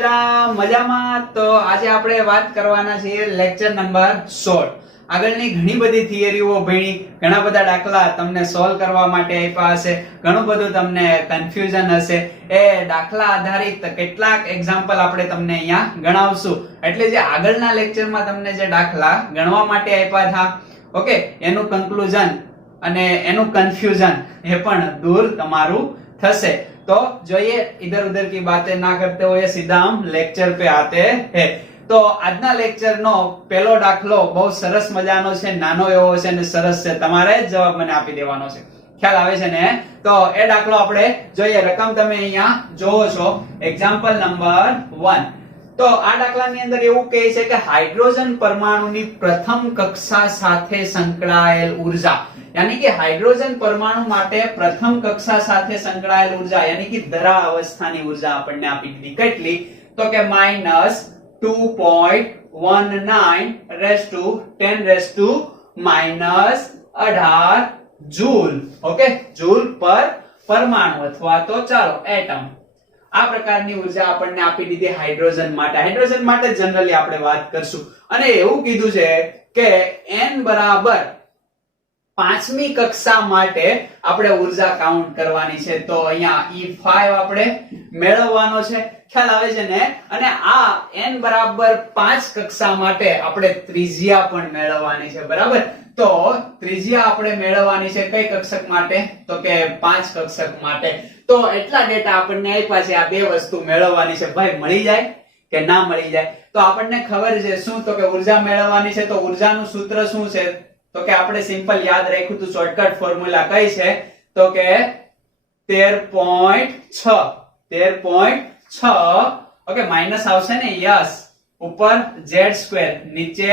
બધા મજામાં? તો આજે આપણે વાત કરવાના છીએ લેક્ચર નંબર 16. આગળની ઘણી બધી થિયરીઓ ભણી, ઘણા બધા દાખલા તમને સોલ્વ કરવા માટે આપ્યા હશે, ઘણું બધું તમને કન્ફ્યુઝન હશે. એ દાખલા આધારિત કેટલાક એક્ઝામ્પલ આપણે તમને અહીંયા ગણાવશું. એટલે જે આગળના લેક્ચરમાં તમને જે દાખલા ગણવા માટે આપ્યા હતા, ઓકે, એનું કન્ક્લુઝન અને એનું કન્ફ્યુઝન એ પણ દૂર તમારું થશે. तो જોઈએ इधर उधर की बातें ना करते हुए सीधा हम लेक्चर पे आते हैं. तो આજના લેક્ચર નો પહેલો દાખલો બહુ સરસ મજાનો છે, નાનો એવો છે ને સરસ છે. તમારે જ જવાબ મને આપી દેવાનો છે. ખ્યાલ આવે છે ને? તો એ દાખલો આપણે જોઈએ. રકમ તમે અહીંયા જોવો છો, એક્ઝામ્પલ નંબર 1. તો આ દાખલાની અંદર એવું કહે છે કે હાઇડ્રોજન પરમાણુની પ્રથમ કક્ષા સાથે સંકળાયેલ ઉર્જા, यानी कि हाइड्रोजन परमाणु માટે પ્રથમ કક્ષા સાથે સંકળાયેલ ઉર્જા यानी कि ધરા અવસ્થાની ઉર્જા આપણને આપી દીધી. કેટલી? તો કે -2.19 જૂલ. ઓકે, જૂલ પર પરમાણુ અથવા તો ચાલો એટમ. આ પ્રકારની ઉર્જા આપણને આપી દીધી હાઇડ્રોજન માટે. હાઇડ્રોજન માટે જનરલી આપણે વાત કરશું અને એવું કીધું છે કે n બરાબર પાંચમી કક્ષા માટે આપણે ઉર્જા કાઉન્ટ કરવાની છે. તો અહીંયા E5 આપણે મેળવવાનો છે. ખ્યાલ આવે છે ને? અને આ n બરાબર 5 કક્ષા માટે આપણે ત્રિજ્યા પણ મેળવવાની છે. બરાબર? તો ત્રિજ્યા આપણે મેળવવાની છે કઈ કક્ષક માટે? તો કે 5 કક્ષક માટે. તો એટલા ડેટા આપણને આપ્યા છે, આ બે વસ્તુ મેળવવાની છે. ભાઈ મળી જાય કે ના મળી જાય? તો આપણને ખબર છે શું? તો કે ઉર્જા મેળવવાની છે. તો ઉર્જાનું સૂત્ર શું છે? તો કે આપણે સિમ્પલ યાદ રાખ્યું તો શોર્ટકટ ફોર્મ્યુલા કઈ છે? તો કે 13.6. ઓકે, માઈનસ આવશે ને? યસ. ઉપર z2, નીચે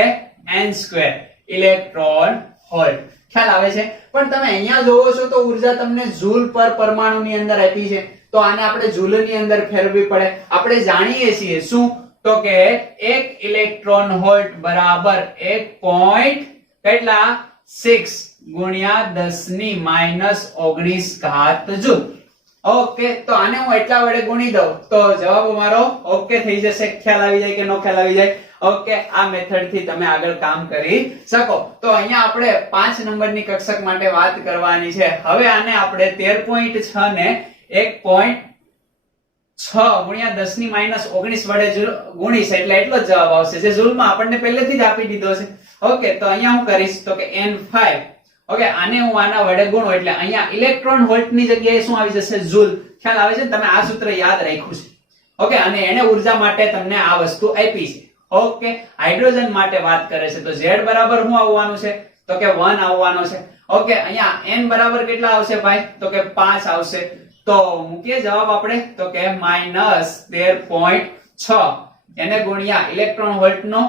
n2 ઇલેક્ટ્રોન વોલ્ટ. ખ્યાલ આવે છે? પણ તમે અહીંયા જોવો છો તો ઉર્જા તમને જૂલ પર પરમાણુની અંદર આપી છે. તો આને આપણે જૂલની અંદર ફેરવવી પડે. આપણે જાણીએ છીએ શું? તો કે 1 ઇલેક્ટ્રોન વોલ્ટ બરાબર 1. કેટલા? 6 ગુણ્યા 10⁻⁹ જૂલ. ઓકે, તો આને હું એટલા વડે ગુણી દઉં તો જવાબ અમારો ઓકે થઈ જશે. ખ્યાલ આવી જાય કે નો ખ્યાલ આવી જાય? ઓકે, આ મેથડ થી તમે આગળ કામ કરી શકો. તો અહીંયા આપણે 5 નંબરની કક્ષક માટે વાત કરવાની છે. હવે આને આપણે 13.6 ને 1.6 ગુણ્યા 10⁻⁹ વડે ગુણીશ એટલે એટલો જ જવાબ આવશે, જે જૂલમાં આપણને પહેલેથી જ આપી દીધો છે. ઓકે, તો અહીંયા હું કરીશ તો કે n5. ઓકે, આને હું આના વડે ગુણું એટલે અહીંયા ઇલેક્ટ્રોન વોલ્ટ ની જગ્યાએ શું આવી જશે? જૂલ. ખ્યાલ આવે છે? તમે આ સૂત્ર યાદ રાખ્યું છે. ઓકે, અને એને ઉર્જા માટે તમને આ વસ્તુ આપી છે. ઓકે, હાઇડ્રોજન માટે વાત કરે છે તો z બરાબર શું આવવાનું છે? તો કે 1 આવવાનો છે. ઓકે, અહીંયા n બરાબર કેટલા આવશે ભાઈ? તો કે 5 આવશે. તો મૂકીએ જવાબ આપણે તો કે -13.6 એને ગુણ્યા ઇલેક્ટ્રોન વોલ્ટ નો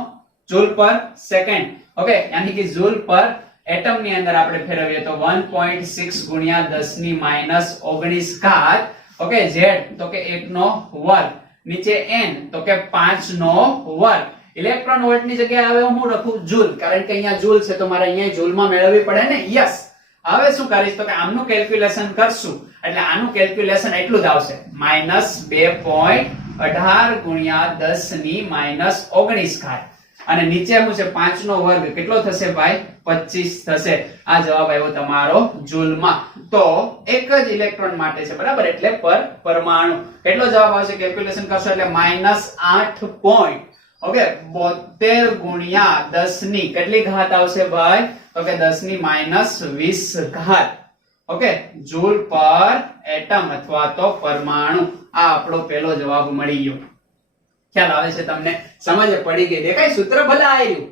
જૂલ પર સેકન્ડ. ઓકે, यानी कि જૂલ પર એટમ ની અંદર આપણે ફેરવીએ તો 1.6 ગુણ્યા 10⁻⁹. ઓકે, z તો કે 1 નો વર્ગ, નીચે n તો કે 5 નો વર્ગ. ઇલેક્ટ્રોન વોલ્ટ ની જગ્યાએ હવે હું લખું જૂલ, કારણ કે અહીંયા જૂલ છે તો મારે અહીંયા જૂલમાં મેળવવી પડે ને? યસ. હવે શું કરીશ તો કે આમનું કેલ્ક્યુલેશન કરશું એટલે આનું કેલ્ક્યુલેશન એટલું જ આવશે, -2.18 ગુણ્યા 10⁻⁹. અને નીચે શું છે? 5 નો વર્ગ. કેટલો થશે ભાઈ? 25 થશે. આ જવાબ આવ્યો તમારો જૂલમાં. તો એક જ ઇલેક્ટ્રોન માટે છે. બરાબર? એટલે પર પરમાણુ કેટલો જવાબ આવશે? કેલ્ક્યુલેશન કરશો એટલે -8. ઓકે, 72 ગુણ્યા 10 ની કેટલી ઘાત આવશે ભાઈ? તો કે 10⁻⁻20. ઓકે, જૂલ પર એટમ અથવા તો પરમાણુ. આ આપણો પહેલો જવાબ મળી ગયો. ખ્યાલ આવે છે તમને? સમજ પડી ગઈ? દેખાય? સૂત્ર ભલે આવ્યું.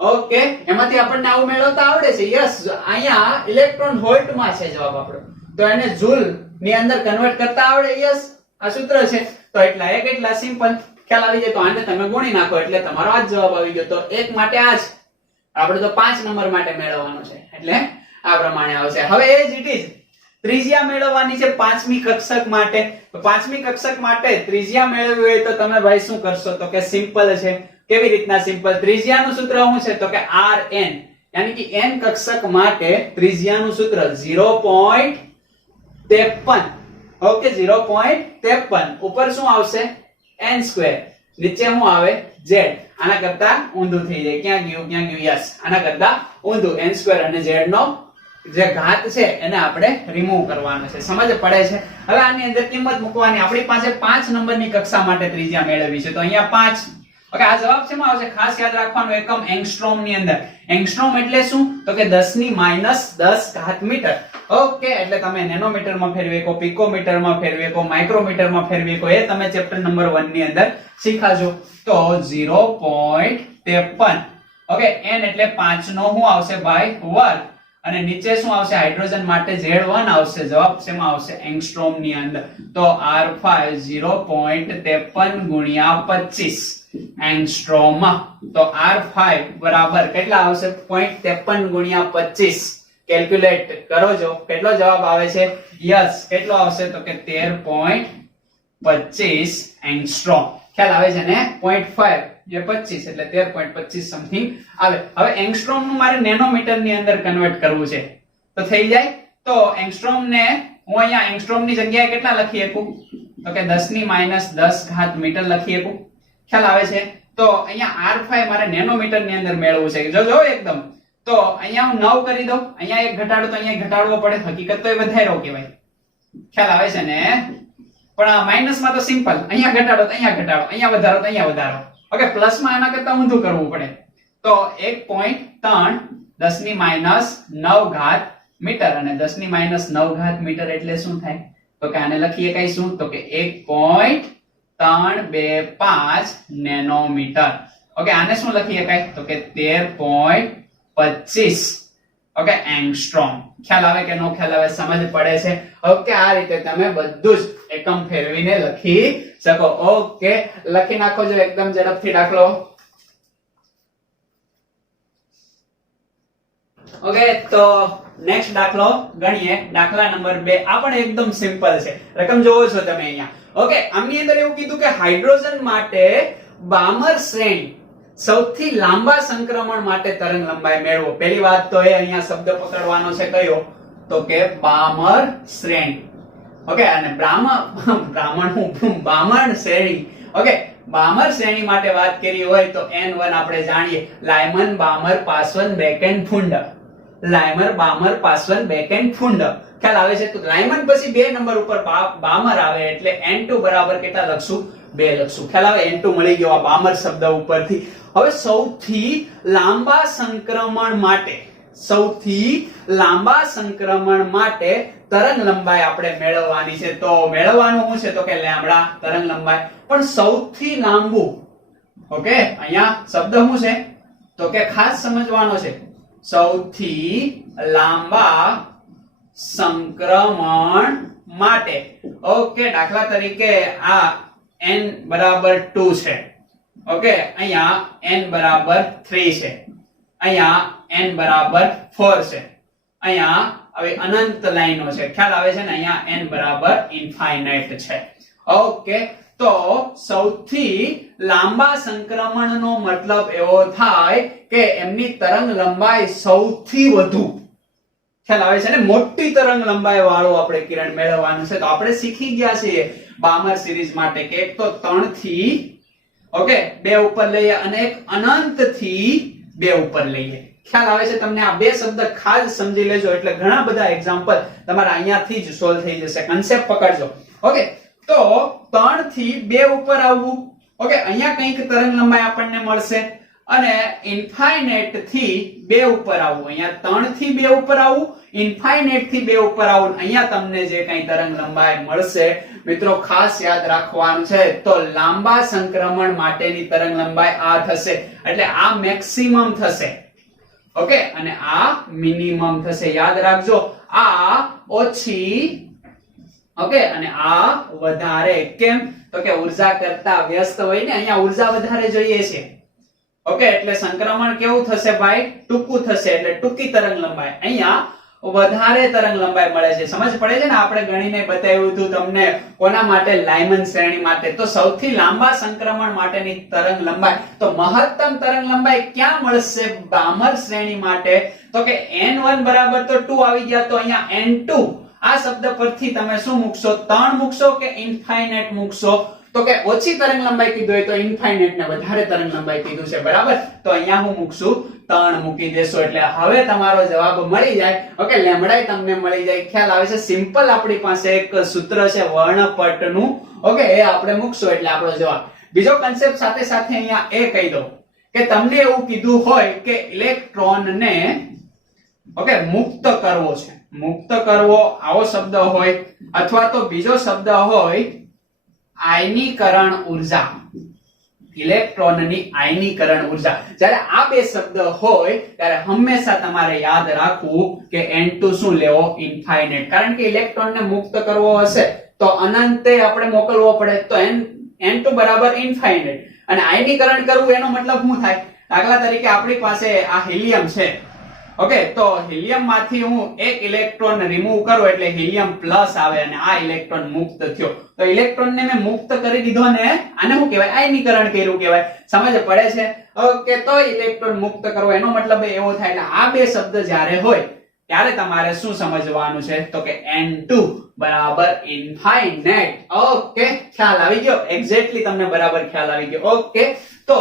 ઓકે, એમાંથી આપણને આવું મેળવતા આવડે છે. યસ, અહીંયા ઇલેક્ટ્રોન વોલ્ટ માં છે જવાબ આપણો, તો એને જૂલ ની અંદર કન્વર્ટ કરતા આવડે. યસ, આ સૂત્ર છે. તો એટલા એક એટલા સિમ્પલ. ખ્યાલ આવી જાય તો આને તમે ગુણી નાખો એટલે તમારો આ જવાબ આવી ગયો. તો એક માટે આ છે, આપણે તો 5 નંબર માટે મેળવવાનો છે એટલે આ પ્રમાણે આવશે. હવે એ જ ઇટ ઇઝ ત્રિજ્યા મેળવવાની છે 5મી કક્ષક માટે. તો 5મી કક્ષક માટે ત્રિજ્યા મેળવવી હોય તો તમે ભાઈ શું કરશો? તો કે સિમ્પલ છે. કેવી રીતના સિમ્પલ? ત્રિજ્યાનું સૂત્ર શું છે? તો કે Rn, यानी कि n કક્ષક માટે ત્રિજ્યાનું સૂત્ર 0.53. ઓકે, 0.53 ઉપર શું આવશે? n સ્ક્વેર, નીચે શું આવે z, આના કરતા ઊંધું થઈ જાય, ક્યાં ગયું યસ, આના કરતા ઊંધું, n સ્ક્વેર અને z નો જે ઘાત છે એને આપણે રિમૂવ કરવાનો છે, સમજ પડે છે? હવે આની અંદર કિંમત મૂકવાની, આપણી પાસે 5 નંબરની કક્ષા માટે ત્રિજ્યા મેળવવી છે, તો અહીંયા 5. ઓકે, આ જવાબ શેમાં આવશે? ખાસ યાદ રાખવાનું, એકમ એંગસ્ટ્રોમ ની અંદર. એંગસ્ટ્રોમ એટલે શું? તો કે 10 ની -10 ઘાત મીટર. ઓકે, એટલે તમે નેનોમીટર માં ફેરવી શકો, પિકોમીટર માં ફેરવી શકો, માઇક્રોમીટર માં ફેરવી શકો, એ તમે ચેપ્ટર નંબર 1 ની અંદર શીખાજો. તો 0.53. ઓકે, n એટલે 5 નો શું આવશે ભાઈ? વર્ગ. અને નીચે શું આવશે? હાઇડ્રોજન માટે Z1 આવશે. જવાબ શેમાં આવશે? એંગસ્ટ્રોમ ની અંદર. તો R5 0.53 ગુણ્યા 25 એંગસ્ટ્રોમ. તો R5 બરાબર કેટલા આવશે? 0.53 ગુણ્યા 25. કેલ્ક્યુલેટ કરો જો કેટલો જવાબ આવે છે? યસ, કેટલો આવશે? તો કે 13.25 એંગસ્ટ્રોમ. ખ્યાલ આવે છે ને? 0.5 જે 25 એટલે 13.25 સમથિંગ આવે. હવે એંગસ્ટ્રોમ નું મારે નેનોમીટર ની અંદર કન્વર્ટ કરવું છે, તો થઈ જાય. તો એંગસ્ટ્રોમ ને હું અહીંયા એંગસ્ટ્રોમ ની જગ્યાએ કેટલા લખી શકું? તો કે 10 ની -10 ઘાત મીટર લખી શકું. ખ્યાલ આવે છે? તો અહીંયા R5 મારે નેનોમીટર ની અંદર મેળવવું છે. જો એકદમ, તો અહીંયા હું 9 કરી દઉં, અહીંયા એક ઘટાડો તો અહીંયા ઘટાડવો પડે, હકીકત તો એ વધારો કહેવાય. ખ્યાલ આવે છે ને? પણ માઈનસ માં તો સિમ્પલ, અહીંયા ઘટાડો તો અહીંયા ઘટાડો, અહીંયા વધારો તો અહીંયા વધારો. ઓકે, પ્લસ માં આના કરતા ઊંધું કરવું પડે. તો 1.3 10 ની -9 ઘાત મીટર, અને 10 ની -9 ઘાત મીટર એટલે શું થાય? તો કે આને લખીએ કઈ શું? તો કે 1.325 નેનોમીટર. ઓકે, આને શું લખી શકાય? તો કે 13.25 ઓકે એંગસ્ટ્રોમ. ખ્યાલ આવે કે નો ખ્યાલ આવે? સમજ પડે છે? ઓકે, આ રીતે તમે બધું જ એકમ ફેરવીને લખી શકો. ઓકે, લખી નાખો જો એકદમ ઝડપથી દાખલો. ઓકે, તો નેક્સ્ટ દાખલો ગણીએ. દાખલા નંબર 2. આ પણ એકદમ સિમ્પલ છે. રકમ જોવો છો તમે અહીંયા. ઓકે, આમની અંદર એવું કીધું કે હાઇડ્રોજન માટે બામર શ્રેણી સૌથી લાંબા સંક્રમણ માટે તરંગ લંબાઈ મેળવો. પહેલી વાત તો એ અહીંયા શબ્દ પકડવાનો છે, કયો? તો કે બામર શ્રેણી. ઓકે, અને બામર શ્રેણી. ઓકે, બામર શ્રેણી માટે વાત કરી હોય તો n1 આપણે જાણીએ, લાયમન બામર પાસવન બેકેન ફુંડ. લાયમર બામર પાસવન બેકેન ફુંડ. ખ્યાલ આવે છે? તો લાયમન પછી 2 નંબર ઉપર બામર આવે એટલે n2 બરાબર કેટલા લખશું? 2 લખશું. ખ્યાલ આવે? n2 મળી ગયો આ બામર શબ્દ ઉપરથી. હવે સૌથી લાંબા સંક્રમણ માટે તરંગ લંબાઈ આપણે મેળવવાની છે. તો મેળવવાનું શું છે? તો કે લેમ્બડા તરંગ લંબાઈ. પણ સૌથી લાંબુ, ઓકે, અહીંયા શબ્દ શું છે? તો કે ખાસ સમજવાનો છે, સૌથી લાંબા સંક્રમણ માટે. ઓકે, દાખલા તરીકે આ n બરાબર 2 છે. ઓકે, અહીંયા n બરાબર 3 છે, અહીંયા n બરાબર 4 છે, અહીંયા હવે અનંત લાઈનો છે. ખ્યાલ આવે છે ને? અહીંયા n બરાબર ઇન્ફાઇનાઇટ છે. ઓકે, તો સૌથી લાંબા સંક્રમણનો મતલબ એવો થાય કે એમની તરંગ લંબાઈ સૌથી વધુ. ખ્યાલ આવે છે ને? મોટી તરંગ લંબાઈ વાળું આપણે કિરણ મેળવવાનું છે. તો આપણે શીખી ગયા છીએ બામર સિરીઝ માટે કે એક તો 3 થી ઓકે 2 ઉપર લઈએ અને એક અનંત થી 2 ઉપર લઈએ. ખ્યાલ આવે છે તમને? આ બે શબ્દ ખાસ સમજી લેજો એટલે ઘણા બધા એક્ઝામ્પલ તમારા અહીંયાથી જ સોલ્વ થઈ જશે. કન્સેપ્ટ પકડજો. ઓકે, તો 3 થી 2 ઉપર આવવું. ઓકે, અહીંયા કંઈક તરંગ લંબાઈ આપણને મળશે અને ઇન્ફાઇનાઇટ થી 2 ઉપર આવવું. અહીંયા 3 થી 2 ઉપર આવવું, ઇન્ફાઇનાઇટ થી 2 ઉપર આવવું. અહીંયા તમને જે કંઈ તરંગ લંબાઈ મળશે મિત્રો ખાસ યાદ રાખવાનું છે. તો લાંબા સંક્રમણ માટેની તરંગ લંબાઈ આ થશે. એટલે આ મેક્સિમમ થશે. ઓકે, અને આ મિનિમમ થશે. યાદ રાખજો, આ ઓછી ઓકે અને આ વધારે. કેમ? તો કે ઉર્જા કરતા વ્યસ્ત હોય ને, અહીંયા ઉર્જા વધારે જોઈએ છે. ઓકે, એટલે સંક્રમણ કેવું થશે ભાઈ? ટૂંકું થશે. એટલે ટૂંકી તરંગ લંબાઈ. અહીંયા વધારે તરંગ લંબાઈ મળે છે. સમજ પડે છે ને? આપણે ગણીને બતાવ્યું હતું તમને. કોના માટે? લાયમન શ્રેણી માટે. તો સૌથી લાંબા સંક્રમણ માટેની તરંગ લંબાઈ, તો મહત્તમ તરંગ લંબાઈ ક્યાં મળશે? બામર શ્રેણી માટે. તો કે n1 બરાબર તો 2 આવી ગયા. તો અહીંયા n2 આ શબ્દ પરથી તમે શું મૂકશો? 3 મૂકશો કે ઇન્ફાઇનાઇટ મૂકશો? તો કે ઓછી તરંગ લંબાઈ કીધું હોય તો ઇન્ફાઇનાઇટ ને વધારે તરંગ લંબાઈ કીધું છે, બરાબર. તો અહીંયા હું મૂકશું 3 મૂકી દેશો એટલે હવે તમારો જવાબ મળી જાય. ઓકે, લેમ્બડા તમને મળી જાય. ખ્યાલ આવે છે? સિમ્પલ આપણી પાસે એક સૂત્ર છે વર્ણપટનું. ઓકે, એ આપણે મૂકશું એટલે આપણો જવાબ. બીજો કન્સેપ્ટ સાથે સાથે અહીંયા એ કહી દઉં કે તમને એવું કીધું હોય કે ઇલેક્ટ્રોનને ઓકે મુક્ત કરવો છે, મુક્ત કરવો આવો શબ્દ હોય અથવા તો બીજો શબ્દ હોય આયનીકરણ ઉર્જા, ઇલેક્ટ્રોનની આયનીકરણ ઉર્જા. જ્યારે આ બે શબ્દ હોય ત્યારે હંમેશા તમારે યાદ રાખવું કે N2 શું લેવો? ઇન્ફાઇનાઇટ. કારણ કે ઇલેક્ટ્રોનને મુક્ત કરવો હશે તો અનંતે આપણે મોકલવો પડે, તો N2 બરાબર ઇન્ફાઇનાઇટ. અને આયનીકરણ કરવું એનો મતલબ શું થાય? દાખલા તરીકે આપણી પાસે આ હિલિયમ છે. ઓકે, તો હિલિયમ માંથી હું એક ઇલેક્ટ્રોન રિમૂવ કરું એટલે હિલિયમ પ્લસ આવે અને આ ઇલેક્ટ્રોન મુક્ત થયો. તો ઇલેક્ટ્રોન ને મેં મુક્ત કરી દીધો ને આને શું કહેવાય? આયનીકરણ કર્યું કહેવાય. સમજ પડે છે? ઓકે, તો ઇલેક્ટ્રોન મુક્ત કરવો એનો મતલબ એવો થાય. એટલે આ બે શબ્દ જ્યારે હોય ત્યારે તમારે શું સમજવાનું છે? તો કે N2 બરાબર ઇન્ફાઇનાઇટ. ઓકે, ખ્યાલ આવી ગયો? એક્ઝેક્ટલી તમને બરાબર ખ્યાલ આવી ગયો. ઓકે, તો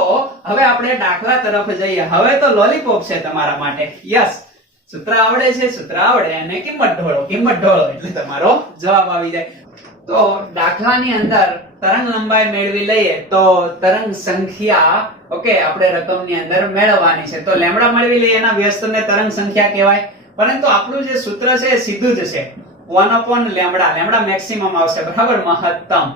હવે આપણે દાખલા તરફ જઈએ. હવે તો લોલીપોપ છે તમારા માટે. યસ, સૂત્ર આવડે છે, સૂત્ર આવડે અને કિંમત ઢોળો, કિંમત ઢોળો એટલે તમારો જવાબ આવી જાય. તો દાખલાની અંદર તરંગ લંબાઈ મેળવી લઈએ તો તરંગ સંખ્યા ઓકે આપણે રકમની અંદર મેળવવાની છે. તો લેમ્બડા મેળવી લઈએ, એના વ્યસ્તને તરંગ સંખ્યા કહેવાય. પરંતુ આપણું જે સૂત્ર છે એ સીધું જ છે 1 લેમ્બડા. લેમ્બડા મેક્સિમમ આવશે, બરાબર, મહત્તમ.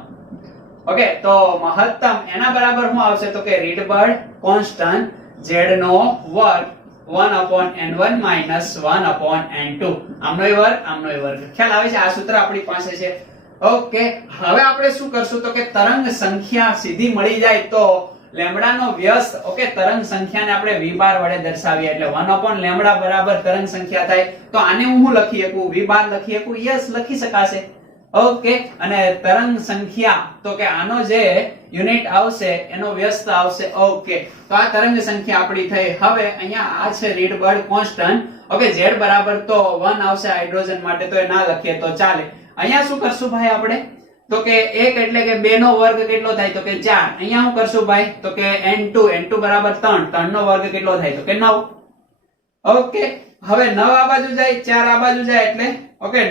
ઓકે, તો મહત્તમ એના બરાબર શું આવશે? તો કે રીડબર્ડ કોન્સ્ટન્ટ z નો વર્ગ 1/n1 - 1/n2. આમનોય વર્ગ, આમનોય વર્ગ. ખ્યાલ આવે છે? આ સૂત્ર આપણી પાસે છે. ઓકે, હવે આપણે શું કરશું? તો કે તરંગ સંખ્યા સીધી મળી જાય તો લેમ્બડા નો વ્યસ્ત ઓકે તરંગ સંખ્યાને આપણે v બાર વડે દર્શાવીએ એટલે 1 લેમ્બડા બરાબર તરંગ સંખ્યા થાય. તો આને હું લખી શકું? v બાર લખી શકું? યસ, લખી શકાશે. ઓકે, અને તરંગ સંખ્યા તો કે આનો જે યુનિટ આવશે એનો વ્યસ્ત આવશે. ઓકે, તો આ તરંગ સંખ્યા આપણી થઈ. હવે અહીંયા આ છે રીડબર્ડ કોન્સ્ટન્ટ. ઓકે, z બરાબર તો 1 આવશે હાઇડ્રોજન માટે, તો એ ના લખીએ તો ચાલે. અહીંયા શું કરશું ભાઈ આપણે? તો કે 1 એટલે કે 2 નો વર્ગ કેટલો થાય? તો કે 4. અહીંયા શું કરશું ભાઈ? તો કે n2 બરાબર 3. 3 નો વર્ગ કેટલો થાય? તો કે 9. ઓકે, હવે 9 આ બાજુ જાય, 4 આ બાજુ જાય એટલે ઓકે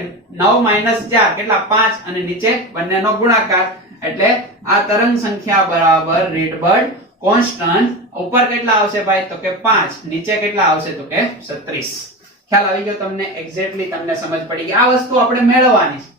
9 - 4 કેટલા? 5 અને નીચે બંનેનો ગુણાકાર એટલે આ તરંગ સંખ્યા બરાબર રીડબર્ડ કોન્સ્ટન્ટ ઉપર કેટલા આવશે ભાઈ? તો કે 5. નીચે કેટલા આવશે? તો કે 36. ખ્યાલ આવી ગયો તમને? એક્ઝેક્ટલી તમને સમજ પડી ગઈ. આ વસ્તુ આપણે મેળવવાની છે.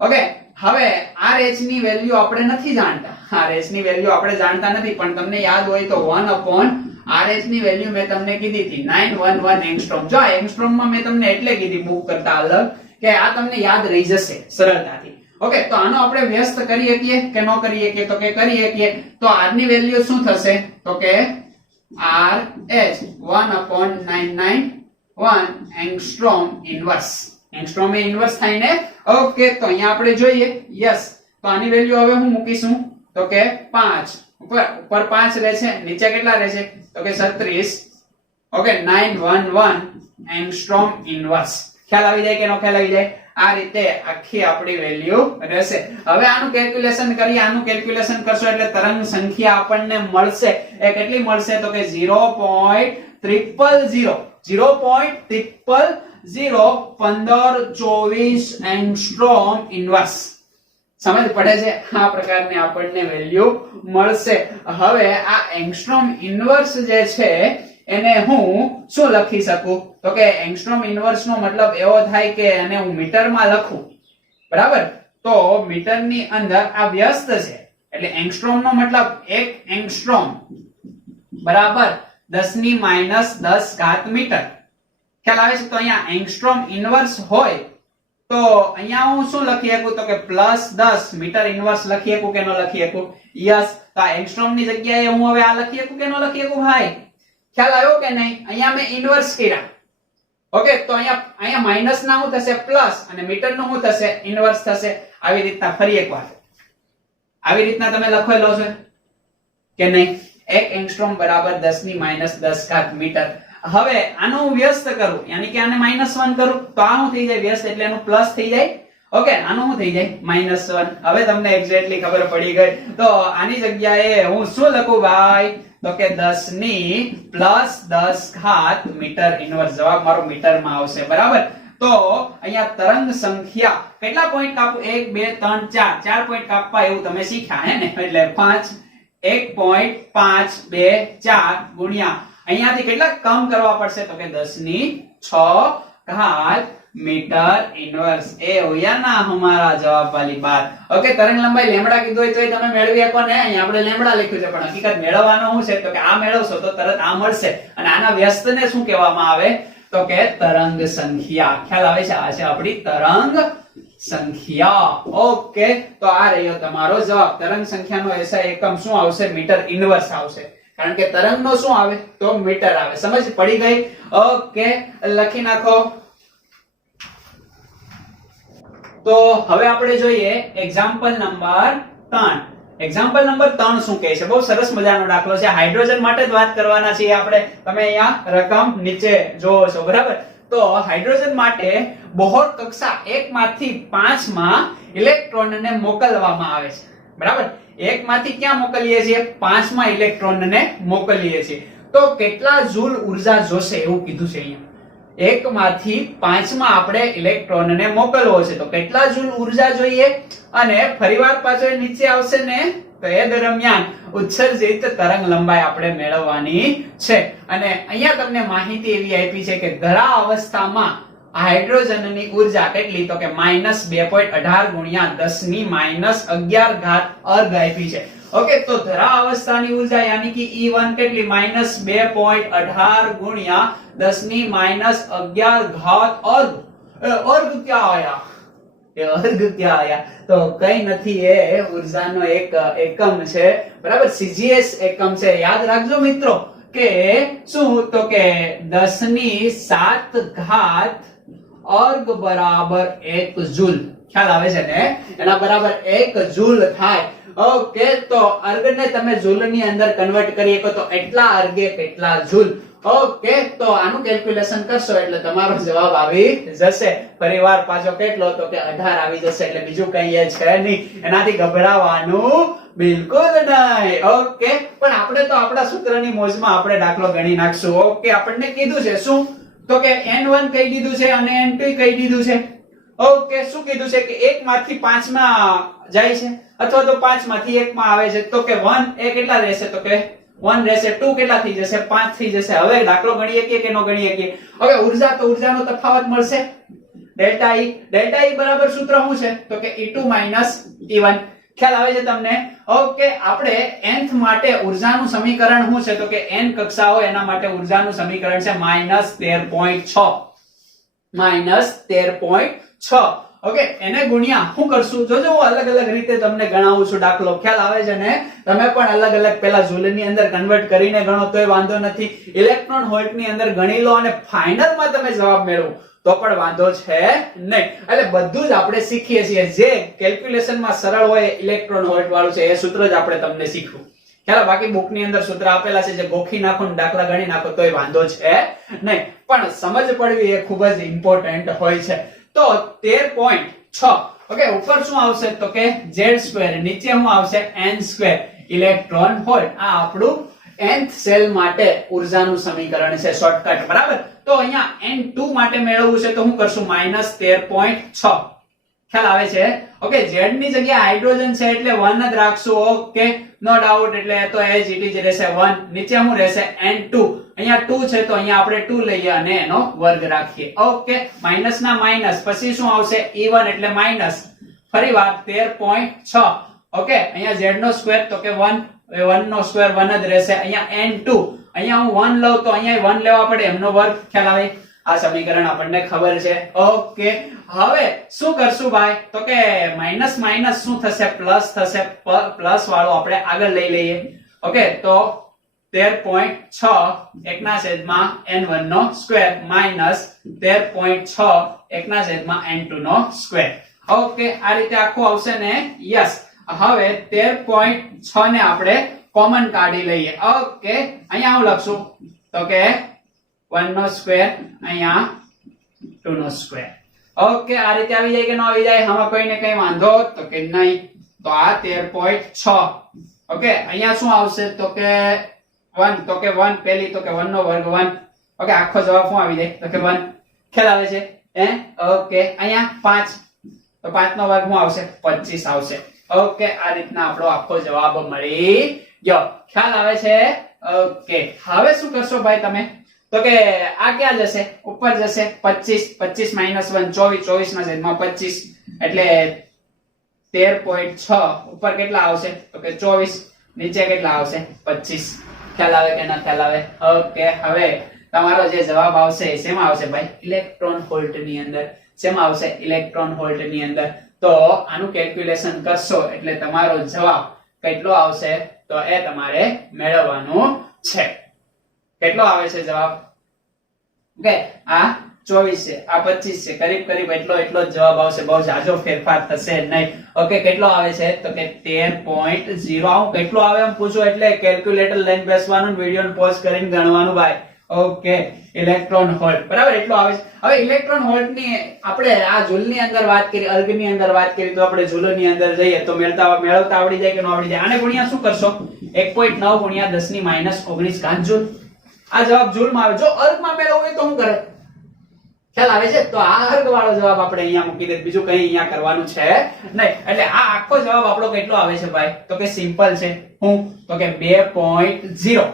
ઓકે, હવે RH ની વેલ્યુ આપણે નથી જાણતા. RH ની વેલ્યુ આપણે જાણતા નથી, પણ તમને યાદ હોય તો 1/RH ની વેલ્યુ મેં તમને કીધી હતી 911 એંગસ્ટ્રોમ. જો એંગસ્ટ્રોમ માં મેં તમને એટલે કીધી બુક કરતા અલગ કે આ તમને યાદ રહી જશે સરળતાથી. ઓકે, તો આનો આપણે વ્યસ્ત કરી શકીએ કે ન કરી શકીએ? તો કે કરી શકીએ. તો R ની વેલ્યુ શું થશે? તો કે RH 1/991 એંગસ્ટ્રોમ ઇન્વર્સ. એંગસ્ટ્રોમ એ ઇન્વર્સ થાય ને? ઓકે, તો અહીંયા આપણે જોઈએ. યસ, તો આની વેલ્યુ હવે હું મૂકીશું તો કે 5. ઉપર 5 રહે છે, નીચે કેટલા રહે છે? તો કે 36. Okay, 911 angstrom inverse. ખ્યાલ આવી જાય કે નો ખ્યાલ આવી જાય? આ રીતે આખી આપણી વેલ્યુ રહેશે. હવે આનું કેલ્ક્યુલેશન કરીએ. આનું કેલ્ક્યુલેશન કરશો એટલે તરંગ સંખ્યા આપણને મળશે. એ કેટલી મળશે? તો કે 0.300 1524 એંગસ્ટ્રોમ ઇન્વર્સ. સમજ પડે છે? આ પ્રકારની આપણને વેલ્યુ મળશે. હવે આ એંગસ્ટ્રોમ ઇન્વર્સ જે છે એને હું શું લખી શકું? તો કે એંગસ્ટ્રોમ ઇન્વર્સ નો મતલબ એવો થાય કે એને હું મીટરમાં લખું, બરાબર? તો મીટરની અંદર આ વ્યસ્ત છે એટલે એંગસ્ટ્રોમ નો મતલબ 1 એંગસ્ટ્રોમ બરાબર 10 - 10 મીટર. ખ્યાલ આવે છે? તો અહીંયા એંગસ્ટ્રોમ ઇન્વર્સ હોય તો અહીંયા હું શું લખી શકું? તો કે +10 મીટર ઇન્વર્સ લખી શકું કે ન લખી શકું? યસ, તો આ એંગસ્ટ્રોમ ની જગ્યાએ હું હવે આ લખી શકું કે ન લખી શકું ભાઈ? ખ્યાલ આવ્યો કે નહીં? અહીંયા મેં ઇન્વર્સ કર્યા. ઓકે, તો અહીંયા માઈનસ ના શું થશે? પ્લસ, અને મીટર નું શું થશે? ઇન્વર્સ થશે. આવી રીતના ફરી એકવાર આવી રીતના તમે લખેલો છે કે નહીં? 1 એંગસ્ટ્રોમ બરાબર 10 - 10 મીટર. હવે આનો હું વ્યસ્ત કરું યાની કે આને -1 કરું તો આ શું થઈ જાય? વ્યસ્ત એટલે એનું પ્લસ થઈ જાય. ઓકે, આનું શું થઈ જાય -1. હવે તમને એક્ઝેક્ટલી ખબર પડી ગઈ. તો આની જગ્યાએ હું શું લખું ભાઈ? તો કે 10 ની +10 ઘાત મીટર ઇન્વર્સ. જવાબ મારો મીટરમાં આવશે, બરાબર. તો અહીંયા તરંગ સંખ્યા કેટલા પોઈન્ટ કાપું? 1 2 3 4 4 પોઈન્ટ કાપવા એવું તમે શીખ્યા હે ને? એટલે 5 1.524 ગુણ્યા અહીંયાથી કેટલા કમ કરવા પડશે? તો કે 10 ની 6 ઘાત મીટર ઇન્વર્સ. એ હોયા ના હમારા જવાબ વાલી બાત. ઓકે, તરંગ લંબાઈ લેમ્બડા કીધું હોય તોય તમે મેળવી શકો ને. અહીં આપણે લેમ્બડા લખ્યું છે, પણ હકીકત મેળવવાનો શું છે? તો કે આ મેળવશો તો તરત આ મળશે. અને આના વ્યસ્તને શું કહેવામાં આવે? તો કે તરંગ સંખ્યા. ખ્યાલ આવે છે? આ છે આપણી તરંગ સંખ્યા. ઓકે, તો આ રહ્યો તમારો જવાબ. તરંગ સંખ્યાનો એસઆઈ એકમ શું આવશે? મીટર ઇન્વર્સ આવશે. કારણ કે તરંગનો શું આવે? તો મીટર આવે. સમજ પડી ગઈ? ઓકે, લખી નાખો. તો હવે આપણે જોઈએ એક્ઝામ્પલ નંબર 3. એક્ઝામ્પલ નંબર 3 શું કહે છે? બહુ સરસ મજાનો દાખલો છે. હાઇડ્રોજન માટે જ વાત કરવાના છીએ આપણે. તમે અહીંયા રકમ નીચે જોવો છો, બરાબર. તો હાઇડ્રોજન માટે બોહર કક્ષા 1 માંથી 5 માં ઇલેક્ટ્રોનને મોકલવામાં આવે છે, બરાબર. 1 માંથી ક્યાં મોકલીએ છીએ? 5 માં ઇલેક્ટ્રોનને મોકલીએ છીએ. તો કેટલા જૂલ ઉર્જા જોશે એવું કીધું છે અહીંયા. 1 માંથી 5 માં આપણે ઇલેક્ટ્રોનને મોકલવો છે, તો કેટલા જૂલ ઉર્જા જોઈએ? અને ફરીવાર પાછો નીચે આવશે ને, તો એ દરમિયાન ઉત્સર્જિત તરંગ લંબાઈ આપણે મેળવવાની છે. અને અહીંયા તમને માહિતી એવી આપી છે કે ધરા અવસ્થામાં હાઇડ્રોજનની ઉર્જા કેટલી? તો કે -2.18 ગુણ્યા 10 ની -11 ઘાત અર્ગ આપી છે. ઓકે, તો ધરા અવસ્થાની ઉર્જા યાની કે E1 કેટલી? -2.18 ગુણ્યા 10 ની -11 ઘાત અર્ગ. અર્ગ ક્યાં આયા? એ અર્ગ ક્યાં આયા? તો કઈ નથી, એ ઉર્જાનો એક એકમ છે, બરાબર. CGS એકમ છે. યાદ રાખજો મિત્રો કે શું? તો કે 10 ની 7 ઘાત અર્ગ બરાબર 1 જૂલ. ખ્યાલ આવે છે ને? એના બરાબર 1 જૂલ થાય. ઓકે, તો અર્ગને તમે જૂલની અંદર કન્વર્ટ કરી શકો તો એટલા અર્ગે કેટલા જૂલ. ઓકે, તો આનું કેલ્ક્યુલેશન કરશો એટલે તમારો જવાબ આવી જશે. ફરીવાર પાછો કેટલો? તો કે 18 આવી જશે. એટલે બીજું કઈ છે નહીં. એનાથી ગભરાવાનું બિલકુલ નહીં. ઓકે, પણ આપણે તો આપણા સૂત્રની મોજમાં આપણે દાખલો ગણી નાખશું. ઓકે, આપણને કીધું છે શું? તો કે n1 કહી દીધું છે અને n2 કહી દીધું છે. ઓકે, શું કીધું છે? કે 1 માંથી 5 માં જાય છે અથવા તો 5 માંથી 1 માં આવે છે. તો કે 1 એ કેટલા રહેશે? તો કે 1 રહેશે. 2 કેટલા થઈ જશે? 5 થઈ જશે. હવે દાખલો ગણીએ કે નો ગણીએ કે? હવે ઉર્જા, તો ઉર્જાનો તફાવત મળશે ડેલ્ટા E. ડેલ્ટા E બરાબર સૂત્ર શું છે? તો કે E2 E1. ખ્યાલ આવે છે તમને? ઓકે, આપણે nth માટે ઉર્જાનું સમીકરણ શું છે? તો કે n કક્ષાઓ, એના માટે ઉર્જાનું સમીકરણ છે -13.6. -13.6. ઓકે, એને ગુણ્યા શું કરશું? જોજો, હું અલગ અલગ રીતે તમને ગણાવું છું દાખલો. ખ્યાલ આવે છે ને? તમે પણ અલગ અલગ પેલા જૂલની અંદર કન્વર્ટ કરીને ગણો તોય વાંધો નથી. ઇલેક્ટ્રોન વોલ્ટની અંદર ગણી લો અને ફાઇનલમાં તમે જવાબ મેળવો તો પણ વાંધો છે નહીં. એટલે બધું જ આપણે શીખીએ છીએ. જે કેલ્ક્યુલેશનમાં સરળ હોય ઇલેક્ટ્રોન વોલ્ટ વાળું છે એ સૂત્ર જ આપણે તમને શીખવું. ખ્યાલ? બાકી બુકની અંદર સૂત્ર આપેલા છે, જે ગોખી નાખો ને દાખલા ગણી નાખો તોય વાંધો છે નહીં. પણ સમજ પડવી એ ખૂબ જ ઇમ્પોર્ટન્ટ હોય છે. તો 13.6. ઓકે, ઉપર શું આવશે? તો કે z². નીચે શું આવશે? n². Electron volt. આ આપણું nth સેલ માટે ઉર્જાનું સમીકરણ છે, શોર્ટકટ, બરાબર. તો અહીંયા n2 માટે મેળવવું છે તો શું કરશું? -13.6. ખ્યાલ આવે છે? ઓકે, z ની જગ્યાએ હાઇડ્રોજન છે એટલે 1 જ રાખશું. Okay, no doubt. એટલે તો એજ ઇટ ઇઝ રહેશે 1. નીચે શું રહેશે? n2. અહીંયા 2 છે તો અહીંયા આપણે 2 લઈએ અને એનો વર્ગ રાખીએ. ઓકે, માઈનસ ના માઈનસ, પછી શું આવશે? E1 એટલે માઈનસ. ફરીવાર 13.6. ઓકે, અહીંયા z નો સ્ક્વેર તો કે 1. 1 નો સ્ક્વેર 1 જ રહેશે. અહીંયા n2. અહીંયા હું 1 લઉં તો અહીંયા 1 લેવા પડે, એમનો વર્ગ. ખ્યાલ આવે? આ સમીકરણ આપણને ખબર છે. ઓકે, હવે શું કરશું ભાઈ? તો કે માઈનસ માઈનસ શું થશે? પ્લસ થશે. પ્લસ વાળો આપણે આગળ લઈ લઈએ. ઓકે, તો 13.6 1/n1 નો સ્ક્વેર માઈનસ 13.6 1/n2 નો સ્ક્વેર. ઓકે, આ રીતે આખું આવશે ને? યસ. હવે 13.6 ને આપણે કોમન કાઢી લઈએ. ઓકે, અહીંયા હું લખશું તો કે 1 નો સ્ક્વેર, અહીંયા 2 નો સ્ક્વેર. ઓકે, આ રીતે આવી જાય કે ન આવી જાય? આમાં કોઈને કઈ વાંધો તો કે નહીં. તો આ 13.6. ઓકે, અહીંયા શું આવશે તો કે 1, તો કે 1 પહેલી તો કે 1 નો વર્ગ 1. ઓકે, આખો જવાબ શું આવી જાય તો કે 1. ખ્યાલ આવે છે? ઓકે, અહીંયા 5 તો 5 નો વર્ગ શું આવશે? 25 આવશે. ઓકે, આ રીતના આપણો આખો જવાબ મળી ગયો. ખ્યાલ આવે છે? ઓકે, હવે શું કરશો ભાઈ તમે? તો કે આ ક્યાં જશે? ઉપર જશે. 25 25 minus 1 24 24 ના છેદમાં 25 એટલે 13.6 ઉપર કેટલા આવશે તો કે 24, નીચે કેટલા આવશે? 25. ખ્યાલ આવે કે ના ખ્યાલ આવે? ઓકે, હવે તમારો જે જવાબ આવશે એ શેમાં આવશે ભાઈ? ઇલેક્ટ્રોન વોલ્ટ ની અંદર. શેમાં આવશે? ઇલેક્ટ્રોન વોલ્ટ ની અંદર. તો આનું કેલ્ક્યુલેશન કરશો એટલે તમારો જવાબ કેટલો આવશે તો એ તમારે મેળવવાનું છે. કેટલો આવે છે જવાબ? ઓકે, આ 24 છે, આ 25 છે, કરીબ કરીબ એટલો જ જવાબ આવશે. બહુ જાજો ફેરફાર થશે નહીં. ઓકે, કેટલો આવે છે તો કે 13.0. આવું કેટલો આવે એમ પૂછો એટલે કેલ્ક્યુલેટર લઈને બેસવાનું, વિડિયોને પોઝ કરીને ગણવાનું ભાઈ. ઓકે, ઇલેક્ટ્રોન વોલ્ટ બરાબર એટલો આવે છે. હવે ઇલેક્ટ્રોન વોલ્ટ ની આપણે આ જૂલ ની અંદર વાત કરી, અર્ગ ની અંદર વાત કરી, તો આપણે જૂલ ની અંદર જઈએ તો મેળવતા આવડી જાય કે ન આવડી જાય? આને ગુણ્યા શું કરશો? 1.9 ગુણ્યા 10 ની -19 ઘાત જૂલ. આ જવાબ જૂલ માં આવે. જો અર્ગ માં મેળવવું હોય તો શું કરે? ખ્યાલ આવે છે? તો આ અર્ગ વાળો જવાબ આપણે અહીંયા મૂકી દે, બીજું કઈ અહીંયા કરવાનું છે નહીં. એટલે આ આખો જવાબ આપણો કેટલો આવે છે ભાઈ તો કે સિમ્પલ છે. હું તો કે 2.0